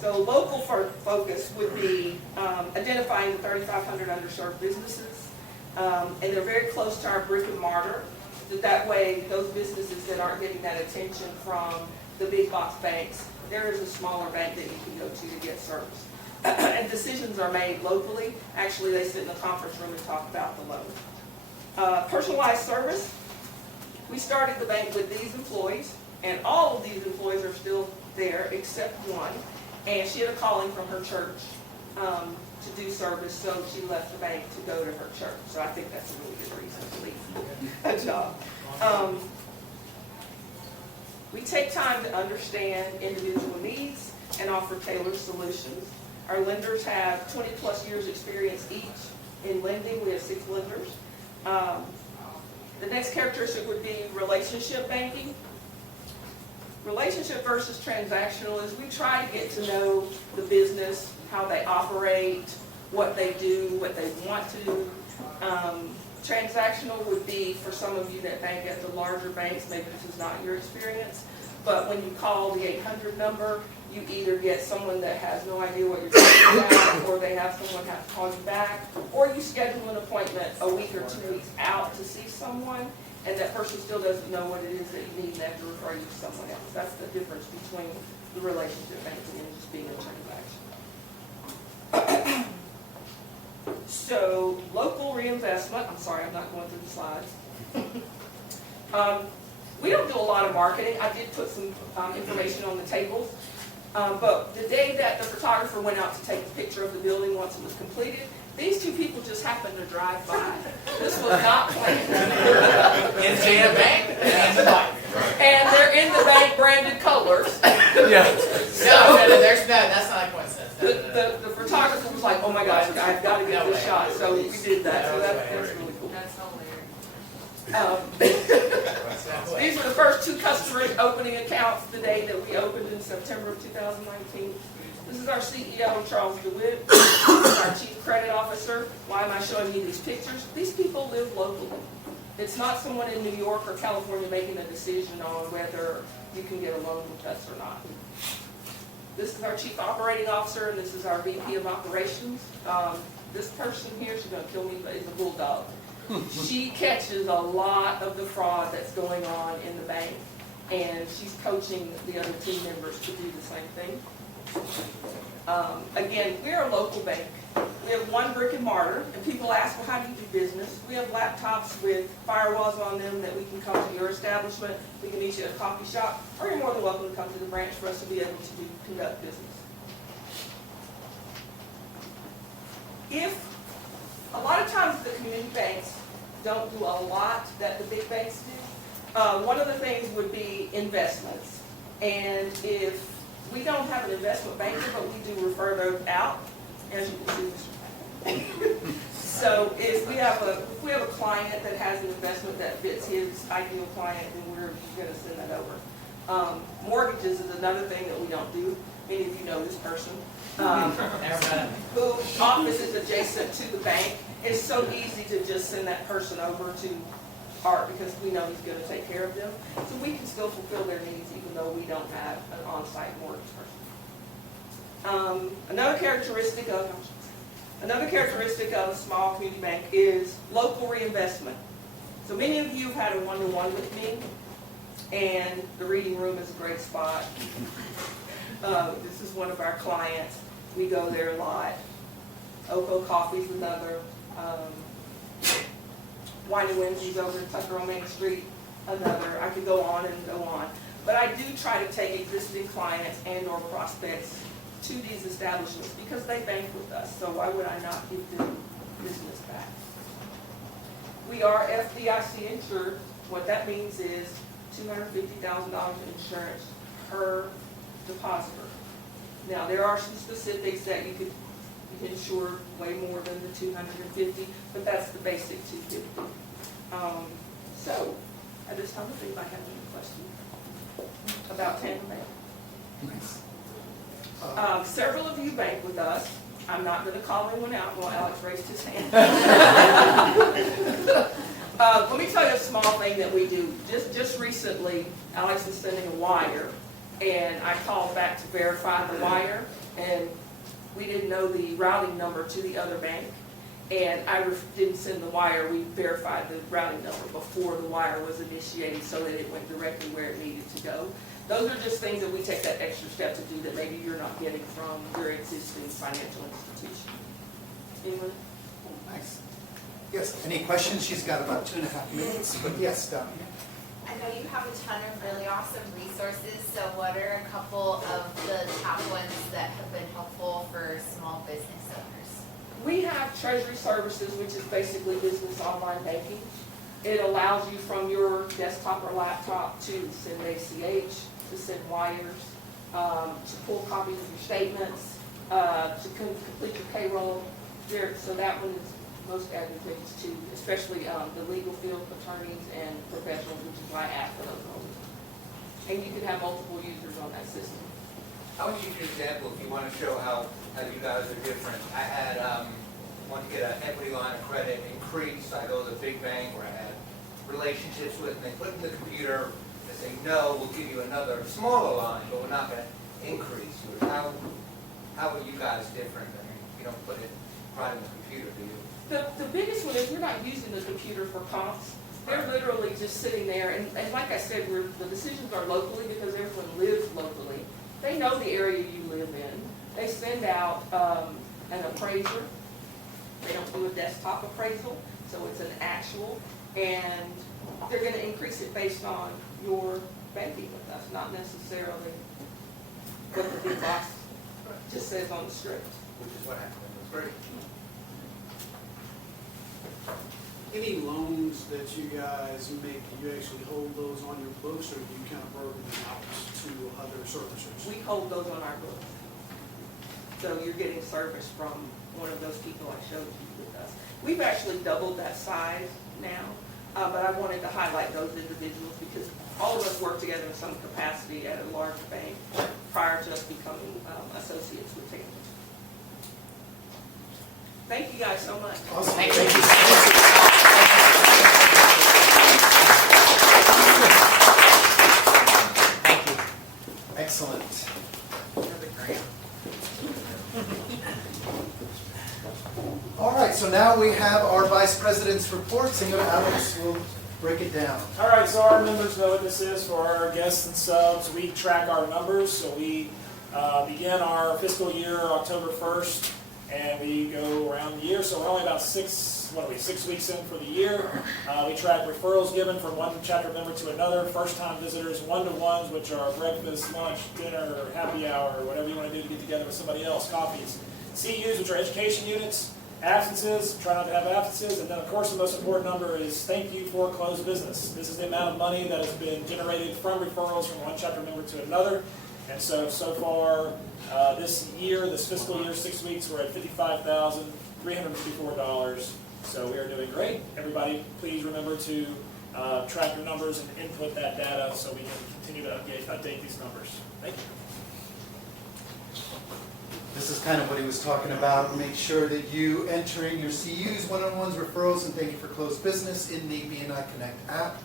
So local focus would be identifying the 3,500 underserved businesses, and they're very close to our brick and mortar. So that way, those businesses that aren't getting that attention from the big box banks, there is a smaller bank that you can go to get service. And decisions are made locally. Actually, they sit in the conference room and talk about the loan. Personalized service. We started the bank with these employees, and all of these employees are still there except one. And she had a calling from her church to do service, so she left the bank to go to her church. So I think that's a really good reason to leave a job. We take time to understand individual needs and offer tailored solutions. Our lenders have 20 plus years experience each in lending. We have 6 lenders. The next characteristic would be relationship banking. Relationship versus transactional is we try to get to know the business, how they operate, what they do, what they want to do. Transactional would be for some of you that bank at the larger banks, maybe this is not your experience, but when you call the 800 number, you either get someone that has no idea what you're talking about, or they have someone have to call you back, or you schedule an appointment a week or 2 weeks out to see someone, and that person still doesn't know what it is that you need, and they have to refer you to someone else. That's the difference between the relationship banking and just being a transaction. So, local reinvestment. I'm sorry, I'm not going through the slides. We don't do a lot of marketing. I did put some information on the tables. But the day that the photographer went out to take a picture of the building once it was completed, these 2 people just happened to drive by. This was not planned. In Jam Bank and the bank. And they're in the bank branded colors. Yeah. So, That's not a coincidence. the photographer was like, oh my gosh, I've got to get this shot. So we did that. So that's really cool. These were the first 2 customers opening accounts the day that we opened in September of 2019. This is our CEO, Charles DeWitt. This is our Chief Credit Officer. Why am I showing you these pictures? These people live locally. It's not someone in New York or California making a decision on whether you can get a loan with us or not. This is our Chief Operating Officer, and this is our VP of Operations. This person here, she's going to kill me, but is a bulldog. She catches a lot of the fraud that's going on in the bank, and she's coaching the other team members to do the same thing. Again, we're a local bank. We have 1 brick and mortar, and people ask, well, how do you do business? We have laptops with firewalls on them that we can come to your establishment. We can meet you at a coffee shop, or you're more than welcome to come to the branch for us to be able to conduct business. A lot of times the community banks don't do a lot that the big banks do. One of the things would be investments. And if we don't have an investment banker, but we do refer those out, as you can see, Mr. So if we have a client that has an investment that fits his ideal client, then we're going to send that over. Mortgages is another thing that we don't do. Many of you know this person. Whose office is adjacent to the bank. It's so easy to just send that person over to Art because we know he's going to take care of them. So we can still fulfill their needs even though we don't have an on-site mortgage person. Another characteristic of Another characteristic of a small community bank is local reinvestment. So many of you have had a one-to-one with me, and the reading room is a great spot. This is one of our clients. We go there a lot. Oko Coffee's another. Wine and Wednesdays over in Tucker on Main Street, another. I could go on and go on. But I do try to take existing clients and or prospects to these establishments because they bank with us. So why would I not give them business back? We are FDIC insured. What that means is $250,000 in insurance per depositor. Now there are some specifics that you could insure way more than the 250, but that's the basic 250. So at this time, if anybody have any questions about Tandem Bank? Several of you bank with us. I'm not going to call anyone out while Alex raised his hand. Let me tell you a small thing that we do. Just recently, Alex was sending a wire, and I called back to verify the wire, and we didn't know the routing number to the other bank, and I didn't send the wire. We verified the routing number before the wire was initiated so that it went directly where it needed to go. Those are just things that we take that extra step to do that maybe you're not getting from your existing financial institution. Anyone? Nice. Yes, any questions? She's got about 2.5 minutes, but yes, down here. I know you have a ton of really awesome resources, so what are a couple of the top ones that have been helpful for small business owners? We have Treasury Services, which is basically business online banking. It allows you from your desktop or laptop to send ACH, to send wires, to pull copies of your statements, to complete your payroll. So that one is most advantageous too, especially the legal field attorneys and professionals, which is why I ask for those all the time. And you can have multiple users on that system. I would use your example if you want to show how you guys are different. I had wanted to get an equity line of credit increased. I go to the big bank where I had relationships with, and they put in the computer, they say, no, we'll give you another smaller line, but we're not going to increase yours. How are you guys different? I mean, you don't put it right in the computer, do you? The biggest one is we're not using the computer for comps. They're literally just sitting there, and like I said, the decisions are locally because everyone lives locally. They know the area you live in. They send out an appraiser. They don't do a desktop appraisal, so it's an actual, and they're going to increase it based on your banking with us, not necessarily what the big box just says on the script. Which is what happened. That's great. Any loans that you guys make, do you actually hold those on your books, or do you kind of burden them out to other servicers? We hold those on our books. So you're getting service from one of those people I showed you with us. We've actually doubled that size now, but I wanted to highlight those individuals because all of us work together in some capacity at a large bank prior to us becoming associates with Tandem. Thank you guys so much. Awesome. Thank you. Thank you. Excellent. All right, so now we have our vice president's reports, and Alex will break it down. All right, so our members know what this is. For our guests and subs, we track our numbers. So we begin our fiscal year October 1st, and we go around the year. So we're only about 6 weeks in for the year. We track referrals given from one chapter member to another, first-time visitors, one-to-ones, which are breakfast, lunch, dinner, happy hour, whatever you want to do to get together with somebody else, coffees. CUs, which are education units, absences, try not to have absences, and then of course the most important number is thank you for closed business. This is the amount of money that has been generated from referrals from one chapter member to another. And so far this fiscal year, 6 weeks, we're at $55,354. So we are doing great. Everybody, please remember to track your numbers and input that data so we can continue to update these numbers. Thank you. This is kind of what he was talking about. Make sure that you enter in your CUs, one-on-ones, referrals, and thank you for closed business in the BNI Connect app.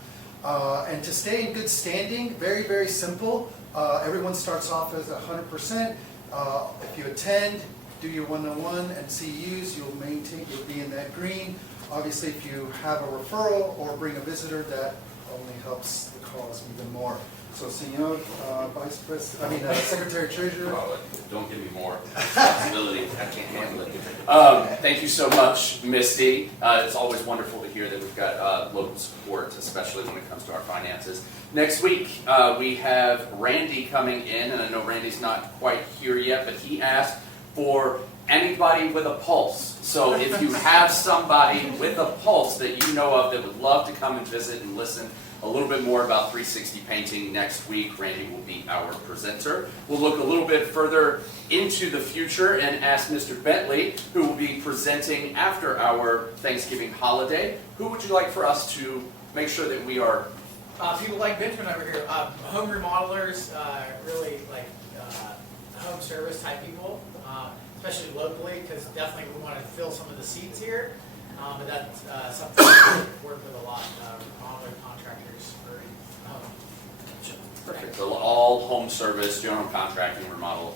And to stay in good standing, very, very simple. Everyone starts off as 100%. If you attend, do your one-on-one and CUs, you'll be in that green. Obviously, if you have a referral or bring a visitor, that only helps the cause even more. So, Senor Secretary Treasurer. Oh, don't give me more responsibility. I can't handle it. Thank you so much, Misty. It's always wonderful to hear that we've got local support, especially when it comes to our finances. Next week, we have Randy coming in, and I know Randy's not quite here yet, but he asked for anybody with a pulse. So if you have somebody with a pulse that you know of that would love to come and visit and listen a little bit more about 360 painting next week, Randy will be our presenter. We'll look a little bit further into the future and ask Mr. Bentley, who will be presenting after our Thanksgiving holiday. Who would you like for us to make sure that we are? People like Benjamin over here, home remodelers, really like home service type people, especially locally, because definitely we want to fill some of the seats here. But that's something we work with a lot, remodeler contractors for home. Perfect. So all home service, general contracting, remodel.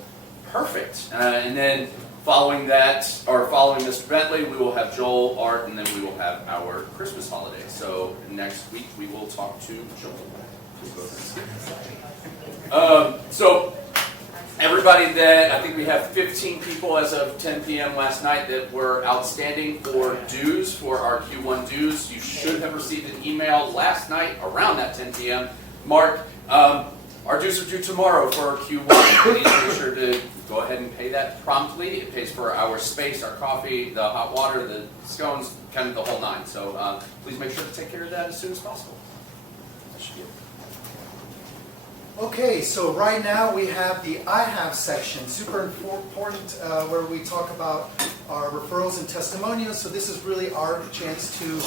Perfect. And then following that, or following Mr. Bentley, we will have Joel, Art, and then we will have our Christmas holiday. So next week we will talk to Joel. So everybody that, I think we have 15 people as of 10 p.m. last night that were outstanding for dues, for our Q1 dues. You should have received an email last night around that 10 p.m. mark. Our dues are due tomorrow for our Q1. Please make sure to go ahead and pay that promptly. It pays for our space, our coffee, the hot water, the scones, kind of the whole nine. So please make sure to take care of that as soon as possible. That should be it. Okay, so right now we have the I Have section, super important, where we talk about our referrals and testimonials. So this is really our chance to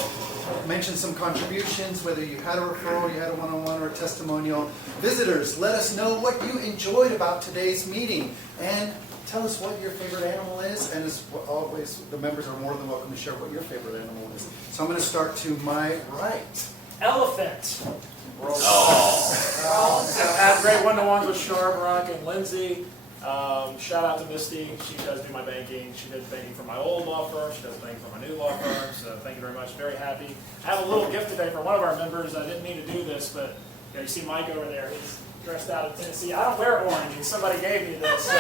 mention some contributions, whether you had a referral, you had a one-on-one, or a testimonial. Visitors, let us know what you enjoyed about today's meeting, and tell us what your favorite animal is. And as always, the members are more than welcome to share what your favorite animal is. So I'm going to start to my right. Elephant. Oh. I've had great one-to-ones with Shar, Veronica, and Lindsay. Shout out to Misty. She does do my banking. She does banking for my old law firm. She does banking for my new law firm. So thank you very much. Very happy. I have a little gift today for one of our members. I didn't mean to do this, but you see Mike over there. He's dressed out in Tennessee. I don't wear orange, and somebody gave me this. So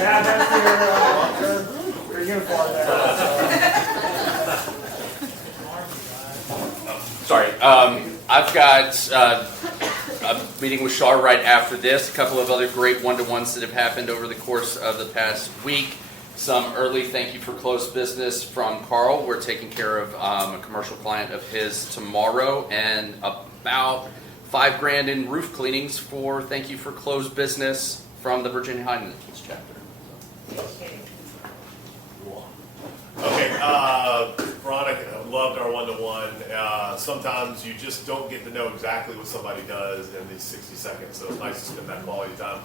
yeah, that's your uniform there. Sorry, I've got a meeting with Shar right after this. A couple of other great one-to-ones that have happened over the course of the past week. Some early thank you for closed business from Carl. We're taking care of a commercial client of his tomorrow, and about $5,000 in roof cleanings for thank you for closed business from the Virginia Highlands chapter. Okay, Veronica loved our one-to-one. Sometimes you just don't get to know exactly what somebody does in these 60 seconds, so it's nice to spend that quality time.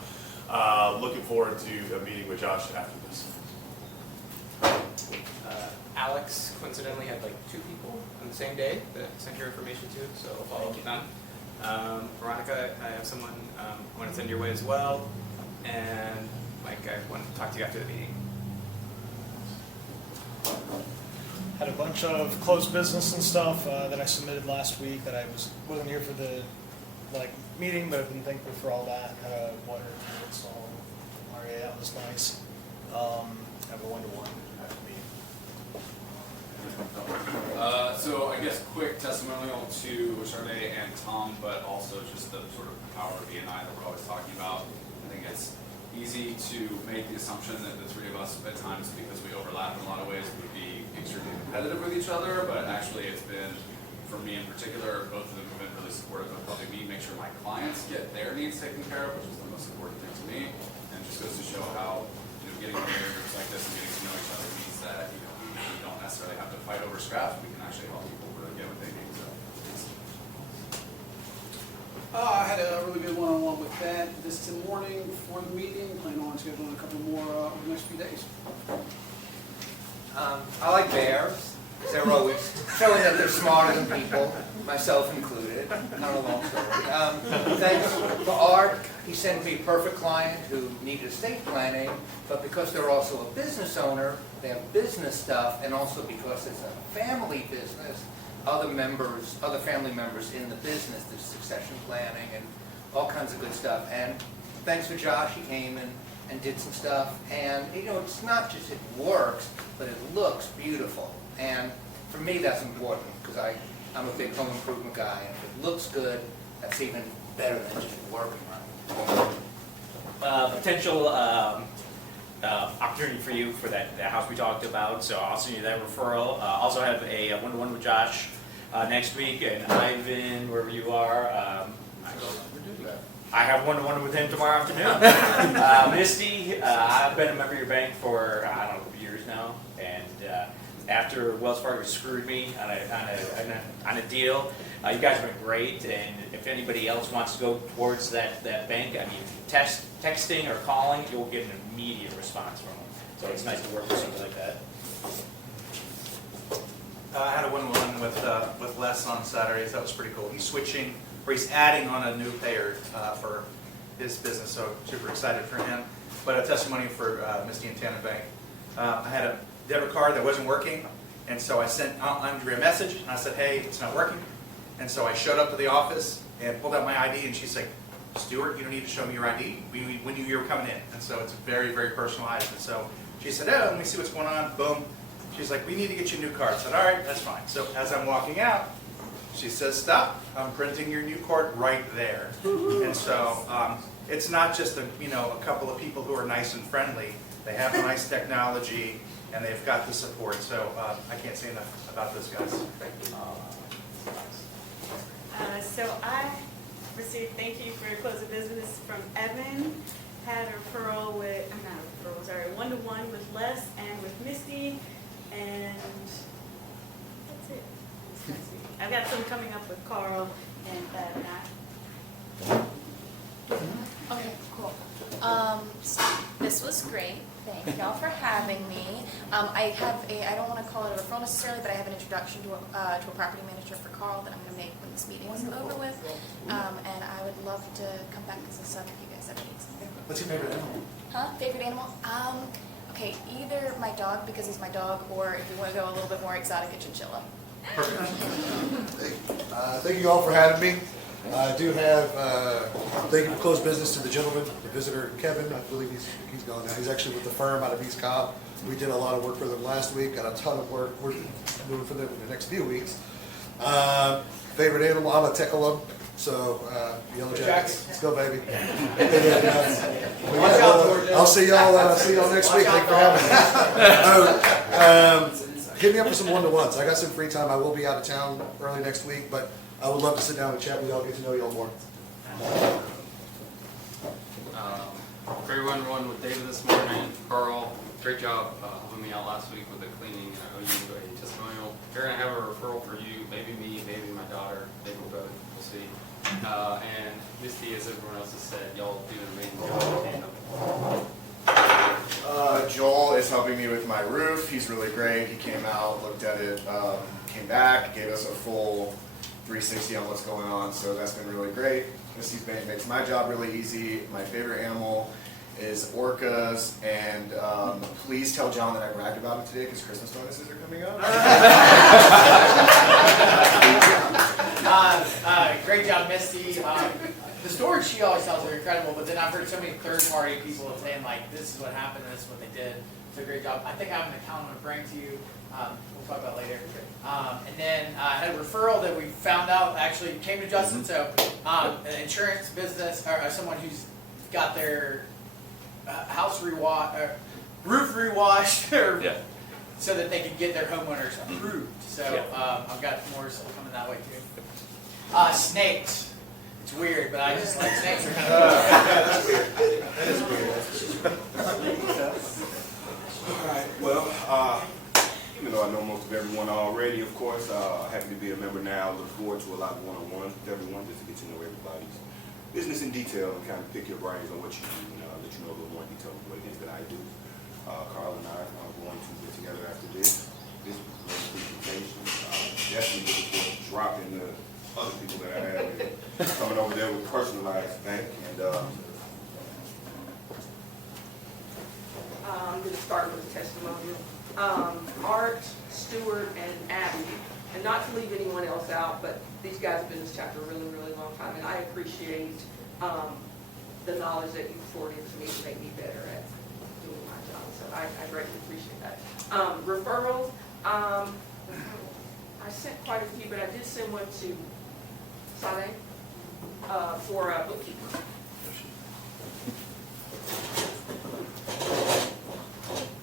Looking forward to a meeting with Josh after this. Alex coincidentally had like 2 people on the same day that sent your information to, so I'll follow up with them. Veronica, I have someone I want to send your way as well, and Mike, I want to talk to you after the meeting. Had a bunch of closed business and stuff that I submitted last week that I wasn't here for the meeting, but I've been thankful for all that. Had a water install, RA, that was nice. Have a one-to-one after the meeting. So I guess quick testimonial to Charday and Tom, but also just the sort of power of BNI that we're always talking about. I think it's easy to make the assumption that the 3 of us at times, because we overlap in a lot of ways, would be extremely competitive with each other, but actually it's been, for me in particular, both of them have been really supportive of helping me make sure my clients get their needs taken care of, which is the most important thing to me, and just goes to show how getting to know groups like this and getting to know each other means that we don't necessarily have to fight over scraps, we can actually help people really get what they need. So. I had a really good one-on-one with Pat this morning before the meeting. Plan on scheduling a couple more over the next few days. I like bears. They're always showing that they're smarter than people. myself included, not a long story. Thanks to Art, he sent me a perfect client who needed estate planning, but because they're also a business owner, they have business stuff, and also because it's a family business, other family members in the business, there's succession planning and all kinds of good stuff. And thanks to Josh, he came and did some stuff. And it's not just it works, but it looks beautiful. And for me, that's important because I'm a big home improvement guy, and if it looks good, that's even better than just working right. Potential opportunity for you for that house we talked about, so I'll send you that referral. Also have a one-to-one with Josh next week, and Ivan, wherever you are. I have one-to-one with him tomorrow afternoon. Misty, I've been a member of your bank for, I don't know, a couple years now, and after Wells Fargo screwed me on a deal, you guys have been great, and if anybody else wants to go towards that bank, I mean, texting or calling, you'll get an immediate response from them. So it's nice to work with somebody like that. I had a one-to-one with Les on Saturdays. That was pretty cool. He's switching, or he's adding on a new payer for his business, so super excited for him. But a testimony for Misty and Tandem Bank. I had a debit card that wasn't working, and so I sent Andrea a message, and I said, hey, it's not working. And so I showed up to the office and pulled out my ID, and she's like, Stuart, you don't need to show me your ID. We knew you were coming in. And so it's very, very personalized. And so she said, oh, let me see what's going on. Boom. She's like, we need to get you a new card. I said, all right, that's fine. So as I'm walking out, she says, stop. I'm printing your new card right there. And so it's not just a couple of people who are nice and friendly. They have nice technology, and they've got the support. So I can't say enough about those guys. So I received thank you for your close of business from Evan. Had a referral with, one-to-one with Les and with Misty, and that's it. I've got some coming up with Carl and Matt. Okay, cool. So this was great. Thank y'all for having me. I don't want to call it a referral necessarily, but I have an introduction to a property manager for Carl that I'm going to make when this meeting is over with. And I would love to come back as a son if you guys ever need something. What's your favorite animal? Huh? Favorite animal? Okay, either my dog because he's my dog, or if you want to go a little bit more exotic, a chinchilla. Perfect. Thank you all for having me. I do have, thank you for closed business to the gentleman, the visitor, Kevin. I believe he's gone now. He's actually with the firm out of East Cobb. We did a lot of work for them last week, got a ton of work we're doing for them in the next few weeks. Favorite animal, I'm a tech alum, so Yellow Jackets. Let's go, baby. I'll see y'all next week. Thank you for having me. Hit me up for some one-to-ones. I got some free time. I will be out of town early next week, but I would love to sit down and chat with y'all, get to know y'all more. Great one-to-one with David this morning. Carl, great job helping me out last week with the cleaning, and I owe you a testimonial. They're going to have a referral for you, maybe me, maybe my daughter, maybe both, we'll see. And Misty, as everyone else has said, y'all do an amazing job. Joel is helping me with my roof. He's really great. He came out, looked at it, came back, gave us a full 360 on what's going on, so that's been really great. Misty's bank makes my job really easy. My favorite animal is orcas, and please tell John that I bragged about it today because Christmas bonuses are coming up. Great job, Misty. The stories she always tells are incredible, but then I've heard so many third-party people saying, like, this is what happened and this is what they did. So great job. I think I have an account I'm going to bring to you. We'll talk about later. And then I had a referral that we found out actually came to Justin. So an insurance business or someone who's got their house roof rewashed so that they could get their homeowners approved. So I've got more stuff coming that way too. Snakes. It's weird, but I just like snakes. Are kind of that's weird. That is weird. All right. Well, even though I know most of everyone already, of course, happy to be a member now. Look forward to a lot of one-on-ones with everyone just to get to know everybody's business in detail and kind of pick your brains on what you do and let you know a little more in detail of what it is that I do. Carl and I are going to get together after this presentation. Definitely looking forward to dropping the other people that I have and coming over there with personalized bank and I'm going to start with a testimonial. Art, Stewart, and Abby, and not to leave anyone else out, but these guys have been in this chapter a really, really long time, and I appreciate the knowledge that you've poured into me to make me better at doing my job. So I greatly appreciate that. Referrals, I sent quite a few, but I did send one to Sade for a bookkeeper.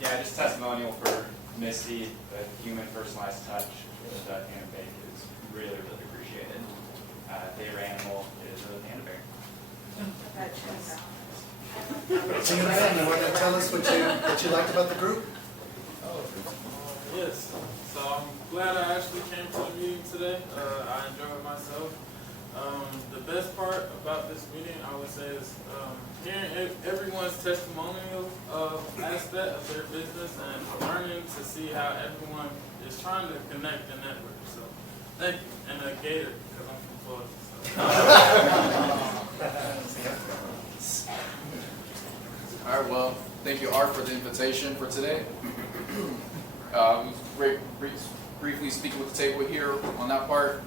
Yeah, just testimonial for Misty, the human personalized touch with Tandem Bank is really, really appreciated. Favorite animal is a panda bear. So you want to tell us what you liked about the group? Yes. So I'm glad I actually came to the meeting today. I enjoyed myself. The best part about this meeting, I would say, is hearing everyone's testimonial aspect of their business and learning to see how everyone is trying to connect and network. So thank you. And a Gator, because I'm from Florida. So. All right, well, thank you, Art, for the invitation for today. Briefly speaking with the table here on that part,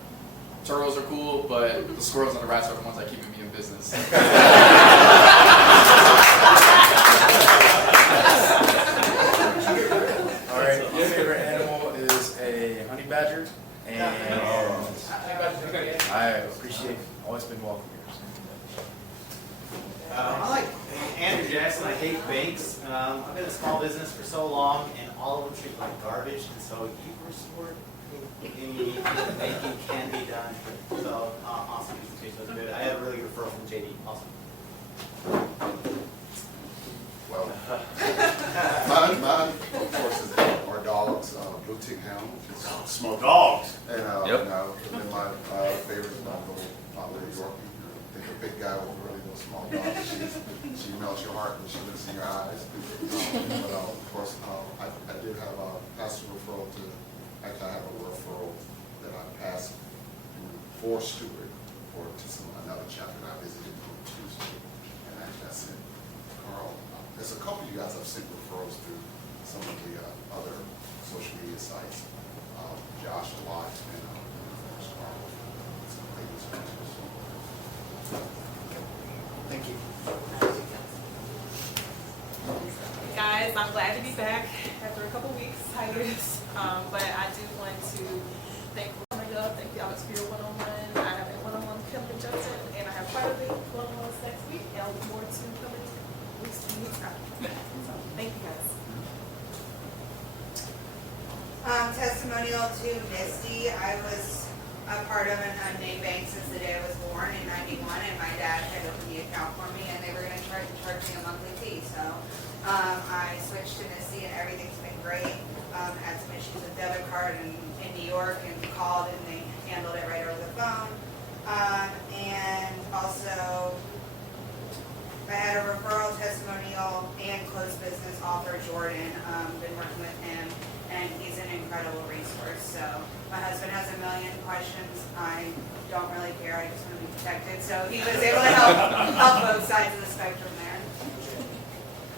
turtles are cool, but the squirrels and the rats are the ones that keep me in business. All right, my favorite animal is a honey badger, and I appreciate always been welcome here. I like Andrew Jackson. I hate banks. I've been in small business for so long, and all of them treat me like garbage. And so you were support any banking can be done. So awesome presentation, was good. I had a really good referral from JD. Awesome. Well, mine, of course, is our dogs, Blue Tick Hound. Small dogs. And Yep. and my favorite is my little Yorkie. I think a big guy with a really little small dog. She melts your heart when she looks in your eyes. But of course, I did have passed a referral to. Actually, I have a referral that I passed for Stewart to another chapter that I visited on Tuesday, and actually I sent Carl. There's a couple of you guys I've sent referrals through some of the other social media sites. Josh a lot, and Carl. Thank you. Guys, I'm glad to be back after a couple weeks hiatus, but I do want to thank the Alex Bureau one-on-one. I have a one-on-one coming in Justin, and I have quite a bit one-on-ones next week, and I'll look forward to coming weeks to weeks after. So, thank you guys. Testimonial to Misty. I was a part of an unnamed bank since the day I was born in '91, and my dad had opened the account for me, and they were going to charge me a monthly fee. So I switched to Misty, and everything's been great. Had some issues with debit card in New York, and called, and they handled it right over the phone. And also, I had a referral testimonial and closed business author, Jordan. Been working with him, and he's an incredible resource. So my husband has a million questions. I don't really care. I just want to be protected. So he was able to help both sides of the spectrum there.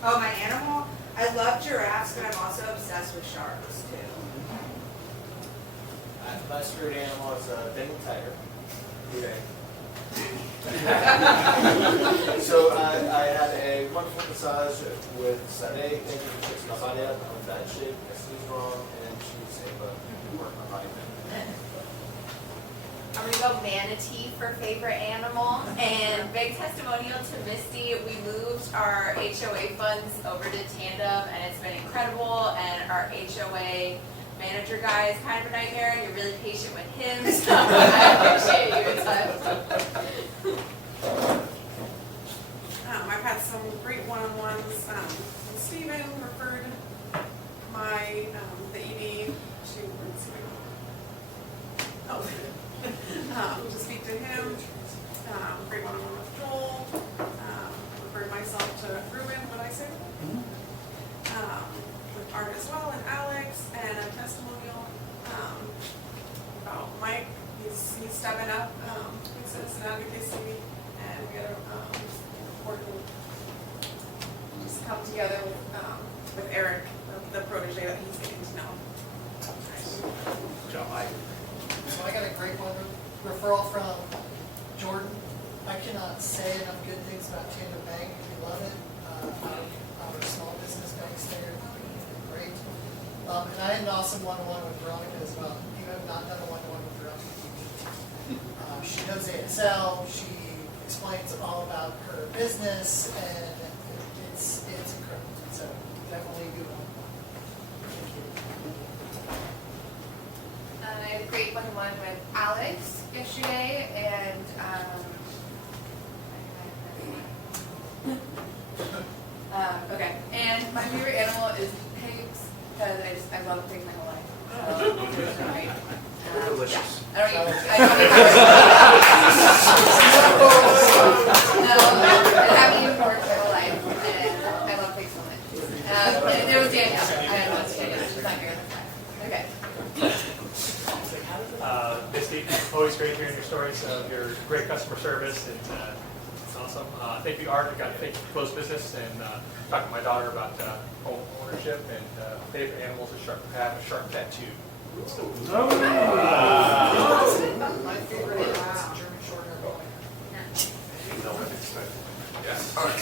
Oh, my animal? I love giraffes, but I'm also obsessed with sharks too. My spirit animal is a Bengal tiger. So I had a wonderful massage with Sade. Thank you for fixing my body up. I'm in bad shape. My sleep's wrong, and she's able to work my body better. I'm gonna go manatee for favorite animal, and big testimonial to Misty. We moved our HOA funds over to Tandem, and it's been incredible. And our HOA manager guy is kind of a nightmare, and you're really patient with him, so I appreciate you a ton. I've had some great one-on-ones. Stephen referred the ED to speak to him. Great one-on-one with Joel. Referred myself to Ruben, what I say? With Art as well, and Alex, and a testimonial about Mike. He's stepping up with citizen advocacy, and we had a important just come together with Eric, the protege that he's getting to know. So I got a great one referral from Jordan. I cannot say enough good things about Tandem Bank. We love it. Our small business banks there are great. And I had an awesome one-on-one with Veronica as well. You have not done a one-on-one with Veronica. She knows ASL. She explains all about her business, and it's incredible. So definitely a good one. Thank you. I had a great one-on-one with Alex yesterday, and okay. And my favorite animal is pigs because I love pigs my whole life. They're delicious. Yeah. I don't haven't eaten pork my whole life, and I love pigs so much. And there was Danielle. I love Danielle. She's not here. Okay. Misty, always great hearing your stories of your great customer service. It's awesome. Thank you, Art. I got to thank you for close business and talking to my daughter about home ownership and favorite animals to have a shark tattoo. My favorite is German Shorthair Collie.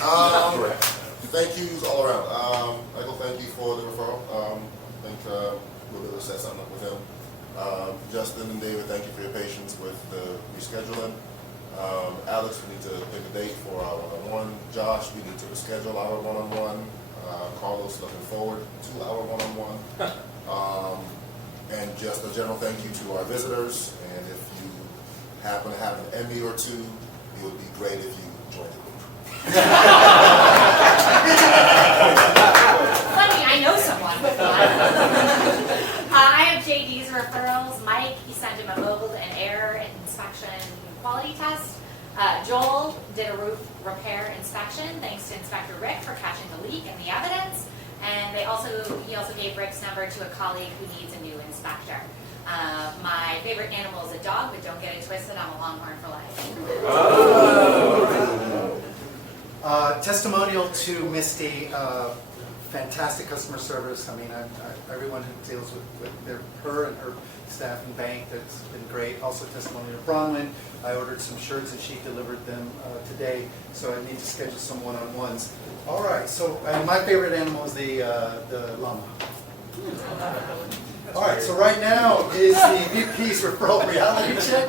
All right. Thank yous all around. Michael, thank you for the referral. I think we'll be able to set something up with him. Justin and David, thank you for your patience with the rescheduling. Alex, we need to pick a date for our one-on-one. Josh, we need to reschedule our one-on-one. Carlos, looking forward to our one-on-one. And just a general thank you to our visitors. And if you happen to have an Emmy or two, it would be great if you joined the group. Funny, I know someone. I have JD's referrals. Mike, he sent him a mobile and air inspection quality test. Joel did a roof repair inspection, thanks to Inspector Rick for catching the leak and the evidence. And he also gave Rick's number to a colleague who needs a new inspector. My favorite animal is a dog, but don't get it twisted, I'm a Longhorn for life. Testimonial to Misty. Fantastic customer service. I mean, everyone who deals with her and her staff and bank, that's been great. Also testimonial to Bronwyn. I ordered some shirts and she delivered them today, so I need to schedule some one-on-ones. All right, so my favorite animal is the llama. All right, so right now is the VP's referral reality check.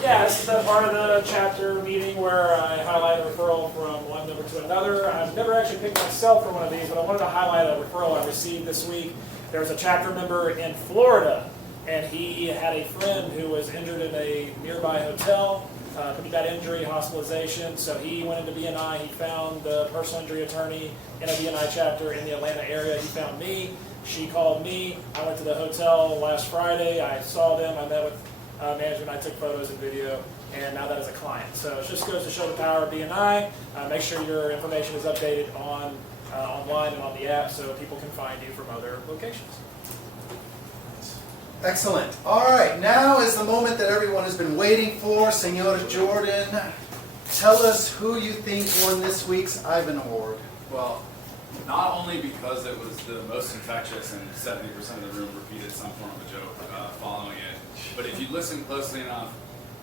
Yeah, this is a part of the chapter meeting where I highlight a referral from one member to another. I've never actually picked myself for one of these, but I wanted to highlight a referral I received this week. There was a chapter member in Florida, and he had a friend who was injured in a nearby hotel, pretty bad injury, hospitalization. So he went into BNI. He found the personal injury attorney in a BNI chapter in the Atlanta area. He found me. She called me. I went to the hotel last Friday. I saw them. I met with management. I took photos and video, and now that is a client. So it just goes to show the power of BNI. Make sure your information is updated on online and on the app so people can find you from other locations. Excellent. All right, now is the moment that everyone has been waiting for. Senora Jordan, tell us who you think won this week's Ivan Award. Well, not only because it was the most infectious and 70% of the room repeated some form of a joke following it, but if you listen closely enough,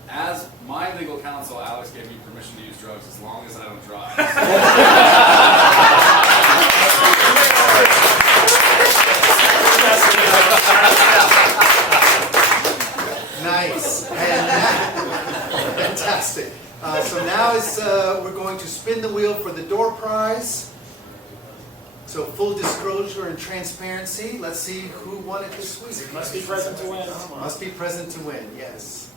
as my legal counsel, Alex gave me permission to use drugs as long as I don't drive. Nice. Fantastic. So now we're going to spin the wheel for the door prize. So full disclosure and transparency. Let's see who won it this week. Must be present to win. Must be present to win, yes.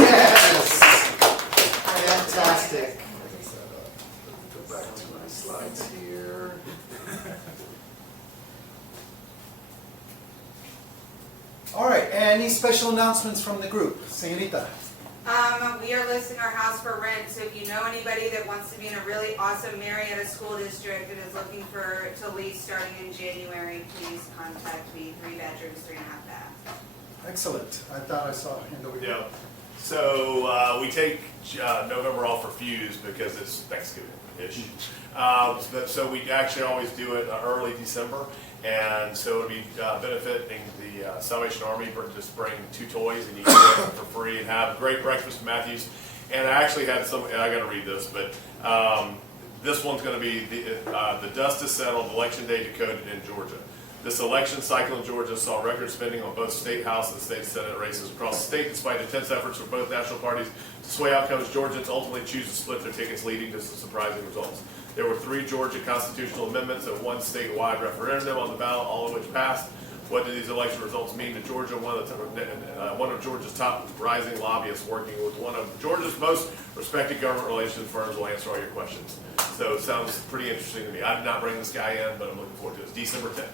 Yes. Fantastic. Go back to my slides here. All right, any special announcements from the group? Señorita. We are listing our house for rent, so if you know anybody that wants to be in a really awesome Marietta school district and is looking to lease starting in January, please contact me. 3 bedrooms, 3.5 baths. Excellent. I thought I saw a hand over here. Yeah. So we take November off for Fuse because it's Thanksgiving-ish. So we actually always do it early December. And so it would be benefiting the Salvation Army for just bring 2 toys and you can get them for free and have a great breakfast at Matthews. And I actually had some, and I got to read this, but this one's going to be the dust is settled, Election Day decoded in Georgia. This election cycle in Georgia saw record spending on both state House and state Senate races across the state. Despite intense efforts from both national parties to sway outcomes, Georgians ultimately choose to split their tickets, leading to some surprising results. There were 3 Georgia constitutional amendments and 1 statewide referendum on the ballot, all of which passed. What do these election results mean to Georgia? One of Georgia's top rising lobbyists working with one of Georgia's most respected government relations firms will answer all your questions. So it sounds pretty interesting to me. I did not bring this guy in, but I'm looking forward to it. It's December 10th.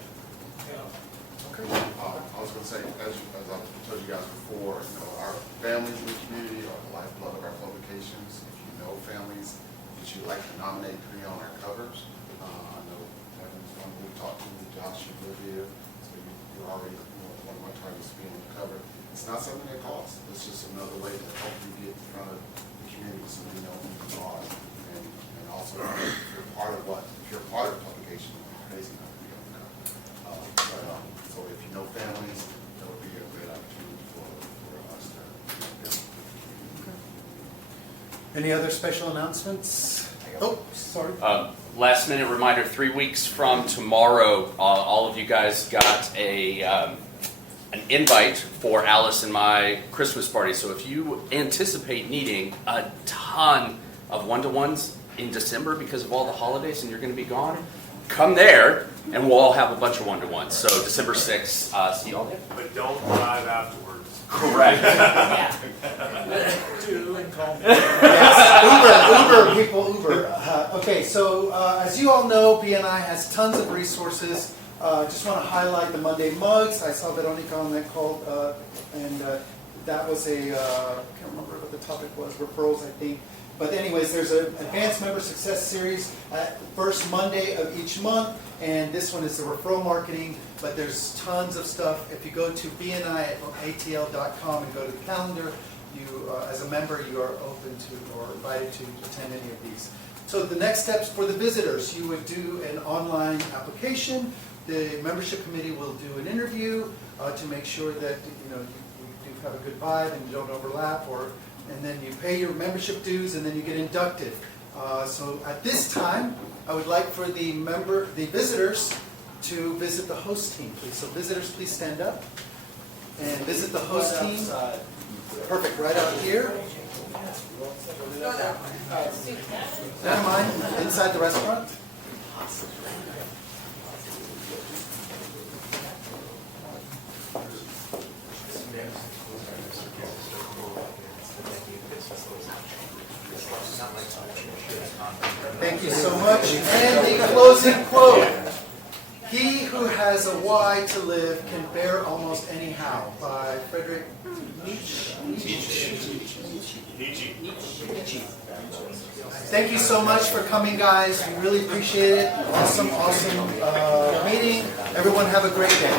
I was going to say, as I told you guys before, our families in the community are the lifeblood of our publications. If you know families that you'd like to nominate to be on our covers, I know Kevin's one we've talked to, Josh, you live here, so you're already one of my targets to be on the cover. It's not something that costs. It's just another way to help you get in front of the community so we know who you are. And also, if you're part of the publication, it's crazy enough to be on the cover. So if you know families, that would be a great opportunity for us to. Any other special announcements? Oh, sorry. Last minute reminder, 3 weeks from tomorrow, all of you guys got an invite for Alice and my Christmas party. So if you anticipate needing a ton of one-to-ones in December because of all the holidays and you're going to be gone, come there and we'll all have a bunch of one-to-ones. So December 6th, see you all there. But don't drive afterwards. Correct. Do and call me. Yes, Uber, people, Uber. Okay, so as you all know, BNI has tons of resources. Just want to highlight the Monday mugs. I saw Veronica on that call, and that was I can't remember what the topic was, referrals, I think. But anyways, there's an Advanced Member Success Series at the first Monday of each month, and this one is the referral marketing, but there's tons of stuff. If you go to BNI@atl.com and go to the calendar, you, as a member, you are open to or invited to attend any of these. So the next steps for the visitors, you would do an online application. The membership committee will do an interview to make sure that you do have a good vibe and you don't overlap, and then you pay your membership dues, and then you get inducted. So at this time, I would like for the visitors to visit the host team, please. So visitors, please stand up and visit the host team. Perfect, right out here. Never mind, inside the restaurant. Thank you so much. And the closing quote. He who has a why to live can bear almost anyhow, by Friedrich Nietzsche. Thank you so much for coming, guys. We really appreciate it. Awesome meeting. Everyone have a great day.